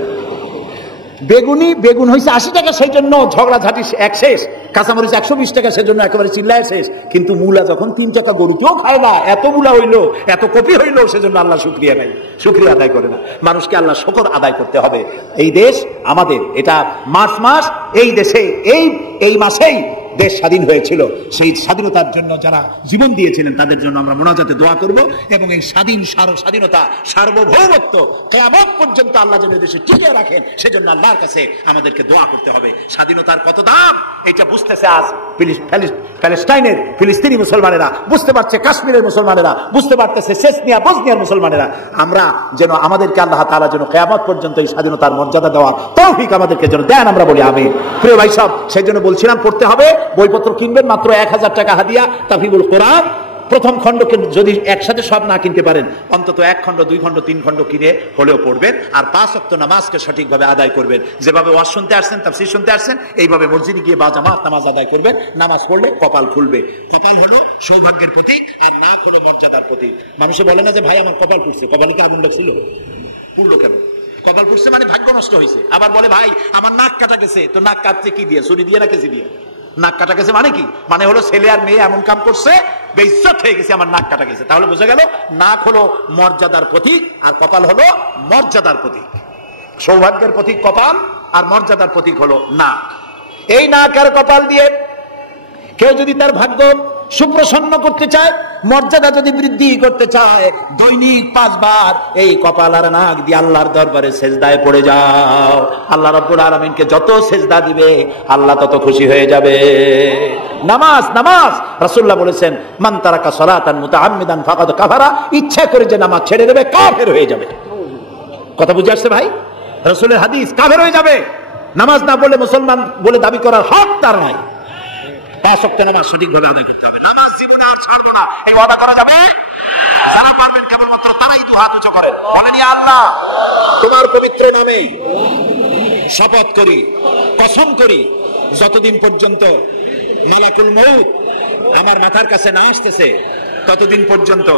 বেগুন হয়েছে 80 টাকা, সেই জন্য ঝগড়াঝাটি এক শেষ। কাঁচামরিচ 120 টাকা, সেজন্য একেবারে চিল্লায় শেষ। কিন্তু মূলা যখন 3 টাকা, গরু কেউ খায় না। এত মূলা হইলো, এত কপি হইলো, সেজন্য আল্লাহ শুকরিয়া নাই, শুকরিয়া আদায় করে না। মানুষকে আল্লাহ শুকর আদায় করতে হবে। এই দেশ আমাদের, এটা মার্চ মাস, এই দেশে এই মাসেই দেশ স্বাধীন হয়েছিল। সেই স্বাধীনতার জন্য যারা জীবন দিয়েছিলেন তাদের জন্য আমরা মোনাজাতে দোয়া করব, এবং এই স্বাধীনতা, সার্বভৌমত্ব কিয়ামত পর্যন্ত আল্লাহ যেন দেশে টিকিয়ে রাখেন, সেজন্য আল্লাহর কাছে আমাদেরকে দোয়া করতে হবে। স্বাধীনতার কত দাম এটা বুঝতেছে আজ প্যালেস্টাইনের ফিলিস্তিনি মুসলমানেরা, বুঝতে পারছে কাশ্মীরের মুসলমানেরা, বুঝতে পারতেছে চেচনিয়া, বসনিয়ার মুসলমানেরা। আমরা যেন, আমাদেরকে আল্লাহ তাআলা যেন কিয়ামত পর্যন্ত এই স্বাধীনতার মর্যাদা দেওয়ার তৌফিক আমাদেরকে যেন দেন, আমরা বলি আমিন। প্রিয় ভাই সব, সেই জন্য বলছিলাম পড়তে হবে। বইপত্র কিনবেন, মাত্র 1000 টাকা হাদিয়া। তাফহিমুল কোরআন প্রথম খণ্ডকে যদি একসাথে সব না কিনতে পারেন, অন্তত 1 খণ্ড, 2 খণ্ড, 3 খণ্ড কিনে হলেও পড়বেন। আর 5 ওয়াক্ত নামাজকে সঠিকভাবে আদায় করবেন। যেভাবে ওয়াজ শুনতে আসছেন, তাফসীর শুনতে আসছেন, এইভাবে মসজিদে গিয়ে বা জামাত নামাজ আদায় করবেন। নামাজ পড়লে কপাল খুলবে। কপাল হলো সৌভাগ্যের প্রতীক, আর নাক হলো মর্যাদার প্রতীক। মানুষে বলে না যে ভাই আমার কপাল পুড়ছে, কপালে কি আগুন লাগছিল? পুড়লো কেন? কপাল পুড়ছে মানে ভাগ্য নষ্ট হয়েছে। আবার বলে ভাই আমার নাক কাটা গেছে, তো নাক কাটছে কি দিয়ে? ছুরি দিয়ে না কেজি দিয়ে? নাক কাটা গেছে মানে কি? মানে হলো ছেলে আর মেয়ে এমন কাম করছে, বেইজ্জত হয়ে গেছে, আমার নাক কাটা গেছে। তাহলে বোঝা গেল নাক হলো মর্যাদার প্রতীক, আর কপাল হলো মর্যাদার প্রতীক। সৌভাগ্যের প্রতীক কপাল, আর মর্যাদার প্রতীক হলো নাক। এই নাক আর কপাল দিয়ে কেউ যদি তার ভাগ্য সুপ্রসন্ন করতে চায়, মর্যাদা যদি বৃদ্ধি করতে চায়, দৈনিক 5 বার এই কপাল আর নাক দিয়ে আল্লাহর দরবারে সেজদায় পড়ে যাও। আল্লাহ রাব্বুল আলামিনকে যত সেজদা দিবে আল্লাহ তত খুশি হয়ে যাবে। নামাজ, রাসূলুল্লাহ বলেছেন মান তারাকা সালাতান মুতাআম্মিদান ফাকাদ কাফারা, ইচ্ছা করে যে নামাজ ছেড়ে দেবে কাফের হয়ে যাবে। কথা বুঝে আসছে ভাই? রাসূলের হাদিস, কাফের হয়ে যাবে। নামাজ না পড়লে মুসলমান বলে দাবি করার হক তার নাই। 5 ওয়াক্ত নামাজ সঠিকভাবে আদায় করতে হবে। নামাজ জীবনে আর ছাড়বো না, এই ওয়াদা করা যাবে? যারা পারবেন কেবলমাত্র তারাই তো হাত উঁচু করেন, বলেন ইয়া আল্লাহ তোমার পবিত্র নামে শপথ করি, কসম করি, যতদিন পর্যন্ত মালাকুল মউত আমার মাথার কাছে না আসতেছে ততদিন পর্যন্ত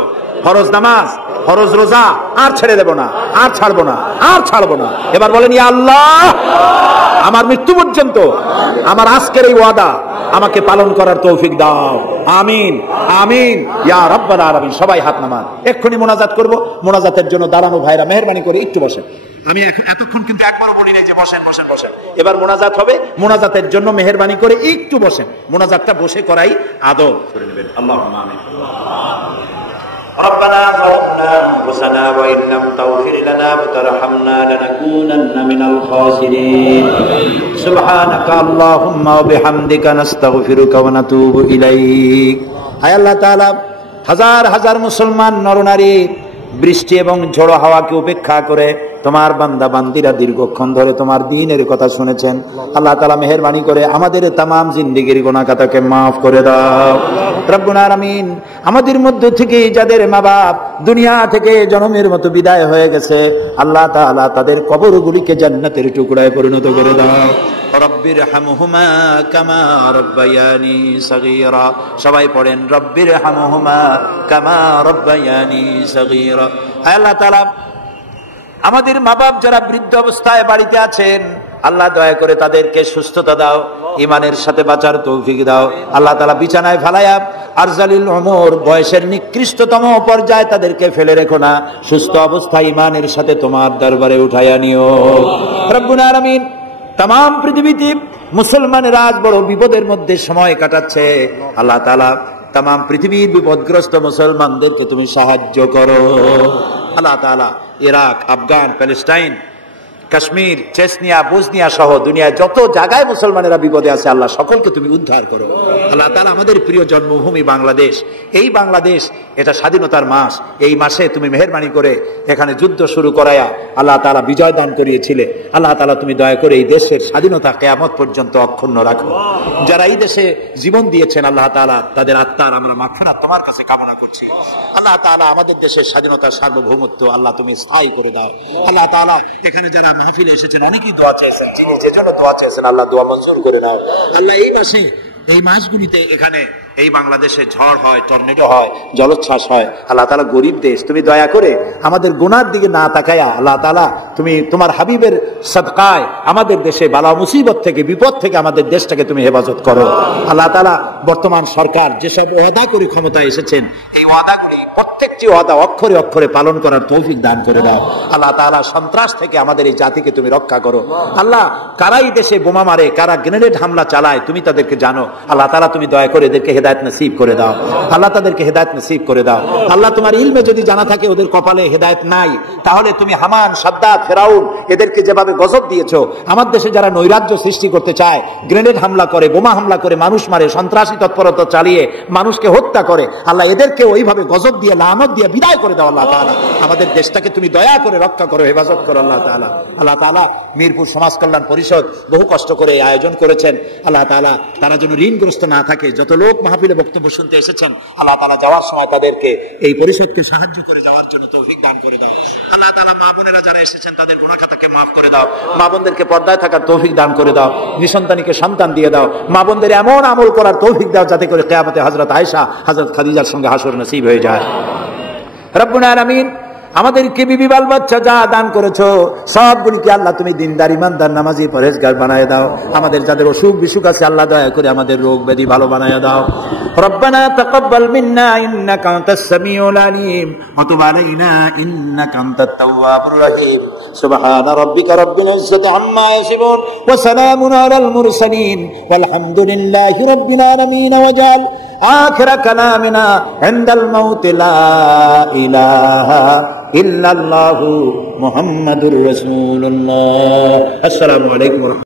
ফরজ নামাজ, ফরজ রোজা আর ছেড়ে দেব না, আর ছাড়বো না, আর ছাড়বো না। এবার বলেন, ইয়া আল্লাহ, আমার মৃত্যু পর্যন্ত আমার আজকের এই ওয়াদা আমাকে পালন করার তৌফিক দাও। আমিন, আমিন ইয়া রাব্বাল আলামিন। সবাই হাত নামান, এক্ষুনি মোনাজাত করব। মোনাজাতের জন্য দাঁড়ানো ভাইরা মেহেরবানি করে একটু বসেন। আমি এতক্ষণ কিন্তু একবারও বলি নাই যে বসেন বসেন বসেন। এবার মোনাজাত হবে, মোনাজাতের জন্য মেহেরবানি করে একটু বসেন। মোনাজাতটা বসে করাই আদব করে নেবেন। আল্লাহুম্মা আমিন। ربنا ظلمنا أنفسنا وإن لم تغفر لنا وترحمنا لنكونن من الخاسرين سبحانك اللهم وبحمدك نستغفرك ونتوب إليك। হায় আল্লাহ তাআলা, হাজার হাজার মুসলমান নরনারী বৃষ্টি এবং ঝড়ো হাওয়াকে উপেক্ষা করে তোমার বান্দা বান্দিরা দীর্ঘক্ষণ ধরে তোমার দ্বীনের কথা শুনেছেন। আল্লাহ তাআলা মেহেরবানি করে আমাদের তামাম জিন্দেগির গুনাহ খাতাকে মাফ করে দাও রব্বুল আলামিন। আমাদের মধ্য থেকে যাদের মা বাপ দুনিয়া থেকে জন্মের মতো বিদায় হয়ে গেছে, আল্লাহ তাআলা তাদের কবরগুলিকে জান্নাতের টুকরায় পরিণত করে দাও। রব্বির হামহুমা কামা রব্বায়ানি সগীরা। সবাই পড়েন, রব্বির হামহুমা কামা রব্বায়ানি সগীরা। হে আল্লাহ তাআলা, আমাদের মা বাপ যারা বৃদ্ধ অবস্থায় বাড়িতে আছেন, আল্লাহ দয়া করে তাদেরকে সুস্থতা দাও, ইমানের সাথে বাঁচার তৌফিক দাও। আল্লাহ তাআলা বিছানায় ফালায়া আরজালিল উমর, বয়সের নিকৃষ্টতম পর্যায়ে তাদেরকে ফেলে রেখো না, সুস্থ অবস্থায় ইমানের সাথে তোমার দরবারে উঠাইয়া নিও রব্বুল আলামিন। তাম পৃথিবীতে মুসলমানের আজ বড় বিপদের মধ্যে সময় কাটাচ্ছে। আল্লাহ তাআলা তাম পৃথিবীর বিপদগ্রস্ত মুসলমানদেরকে তুমি সাহায্য করো। আল্লাহ তাআলা Iraq, Afghan, Palestine, Kashmir, Chechnya, Bosnia সহ দুনিয়ায় যত জায়গায় মুসলমানেরা বিপদে আছে, আল্লাহ সকলকে তুমি উদ্ধার করো। আল্লাহ তাআলা আমাদের প্রিয় জন্মভূমি বাংলাদেশ, এই বাংলাদেশ এটা স্বাধীনতার মাস, এই মাসে তুমি মেহেরবানি করে এখানে যুদ্ধ শুরু করায়া আল্লাহ তাআলা বিজয় দান করিয়েছিলে। আল্লাহ তাআলা তুমি দয়া করে এই দেশের স্বাধীনতা কিয়ামত পর্যন্ত অক্ষুণ্ণ রাখো। যারা এই দেশে জীবন দিয়েছেন, আল্লাহ তাআলা তাদের আত্মার আমরা মাগফিরাত তোমার কাছে কামনা করছি। আল্লাহ তাআলা আমাদের দেশের স্বাধীনতার সার্বভৌমত্ব আল্লাহ তুমি স্থায়ী করে দাও। আল্লাহ তাআলা এখানে যারা মাহফিলে এসেছেন অনেকেই দোয়া চেয়েছেন, যিনি যে জন্য দোয়া চেয়েছেন আল্লাহ দোয়া মঞ্জুর করে নাও। আল্লাহ এই মাসে, এই মাসগুলিতে এখানে এই বাংলাদেশে ঝড় হয়, টর্নেডো হয়, জলোচ্ছ্বাস হয়, আল্লাহ তাআলা গরিব দেশ, তুমি দয়া করে আমাদের গুনার দিকে না তাকায়া আল্লাহ তাআলা তুমি তোমার হাবিবের সাদকায় আমাদের দেশে বালা মুসিবত থেকে, বিপদ থেকে আমাদের দেশটাকে তুমি হেফাজত করো। আল্লাহ তাআলা বর্তমান সরকার যেসব ওয়াদা করে ক্ষমতায় এসেছেন, এই ওয়াদাগুলি প্রত্যেকটি ওয়াদা অক্ষরে অক্ষরে পালন করার তৌফিক দান করে দাও। আল্লাহ তাআলা সন্ত্রাস থেকে আমাদের এই জাতিকে তুমি রক্ষা করো। আল্লাহ কারা এই দেশে বোমা মারে, কারা গ্রেনেড হামলা চালায় তুমি তাদেরকে জানো। আল্লাহ তাআলা তুমি দয়া করে এদেরকে হেদায়েত নসিব করে দাও। আল্লাহ তাদেরকে হেদায়েত নসিব করে দাও। আল্লাহ তোমার ইলমে যদি জানা থাকে ওদের কপালে হেদায়েত নাই, তাহলে তুমি হামান, সাদ্দাত, ফেরাউন এদেরকে যেভাবে গজব দিয়েছো, আমার দেশে যারা নৈরাজ্য সৃষ্টি করতে চায়, গ্রেনেড হামলা করে, বোমা হামলা করে, মানুষ মারে, সন্ত্রাসী তৎপরতা চালিয়ে মানুষকে হত্যা করে, আল্লাহ এদেরকে ওইভাবে গজব দিয়ে, লানত দিয়ে বিদায় করে দাও। আল্লাহ তাআলা আমাদের দেশটাকে তুমি দয়া করে রক্ষা করো, হেফাজত করো। আল্লাহ তাআলা, আল্লাহ তাআলা মিরপুর সমাজ কল্যাণ পরিষদ বহু কষ্ট করে আয়োজন করেছেন। আল্লাহ তাআলা তারা যেন ঋণগ্রস্ত না থাকে। যত লোক মাহফিলে বক্তব্য শুনতে এসেছেন, আল্লাহ তাআলা যাওয়ার সময় তাদেরকে এই পরিষদকে সাহায্য করে যাওয়ার জন্য তৌফিক দান করে দাও। আল্লাহ তাআলা মা বোনেরা যারা এসেছেন তাদের গুনাহ খাতাকে মাফ করে দাও। মা বোনদেরকে পর্দায় থাকার তৌফিক দান করে দাও। নিঃসন্তানীকে সন্তান দিয়ে দাও। মা বোনদের এমন আমল করার তৌফিক দাও যাতে করে কিয়ামতে হযরত আয়েশা, হযরত খাদিজার সঙ্গে হাসর নসিব হয়ে যায়। রব্বুল আলামিন আমাদেরকে বিবি বাল বাচ্চা যা দান করেছো সবগুলিকে আল্লাহ তুমি দিনদার, ইমানদার, নামাজি, পরহেজগার বানায় দাও। আমাদের যাদের অসুখ বিসুখ আছে আল্লাহ দয়া করে আমাদের রোগ ব্যাধি ভালো বানায় দাও। রব্বানা তাকাব্বাল মিন্না ইন্নাকা আনতাস সামিউল আলিম ওয়া তুব আলাইনা ইন্নাকা আনতাত তাওয়াবুর রহিম। সুবহানা রাব্বিকা রাব্বিল ইজ্জাতি আম্মা ইয়াসিফুন ওয়া সালামুন আলাল মুরসালিন ওয়ালহামদুলিল্লাহি রাব্বিল আলামিন। ওয়াজাল আখিরা কালামিনা ইনদাল মাউত লা ইলাহা ইল্লাল্লাহু মুহাম্মাদুর রাসূলুল্লাহ। আসসালামু আলাইকুম।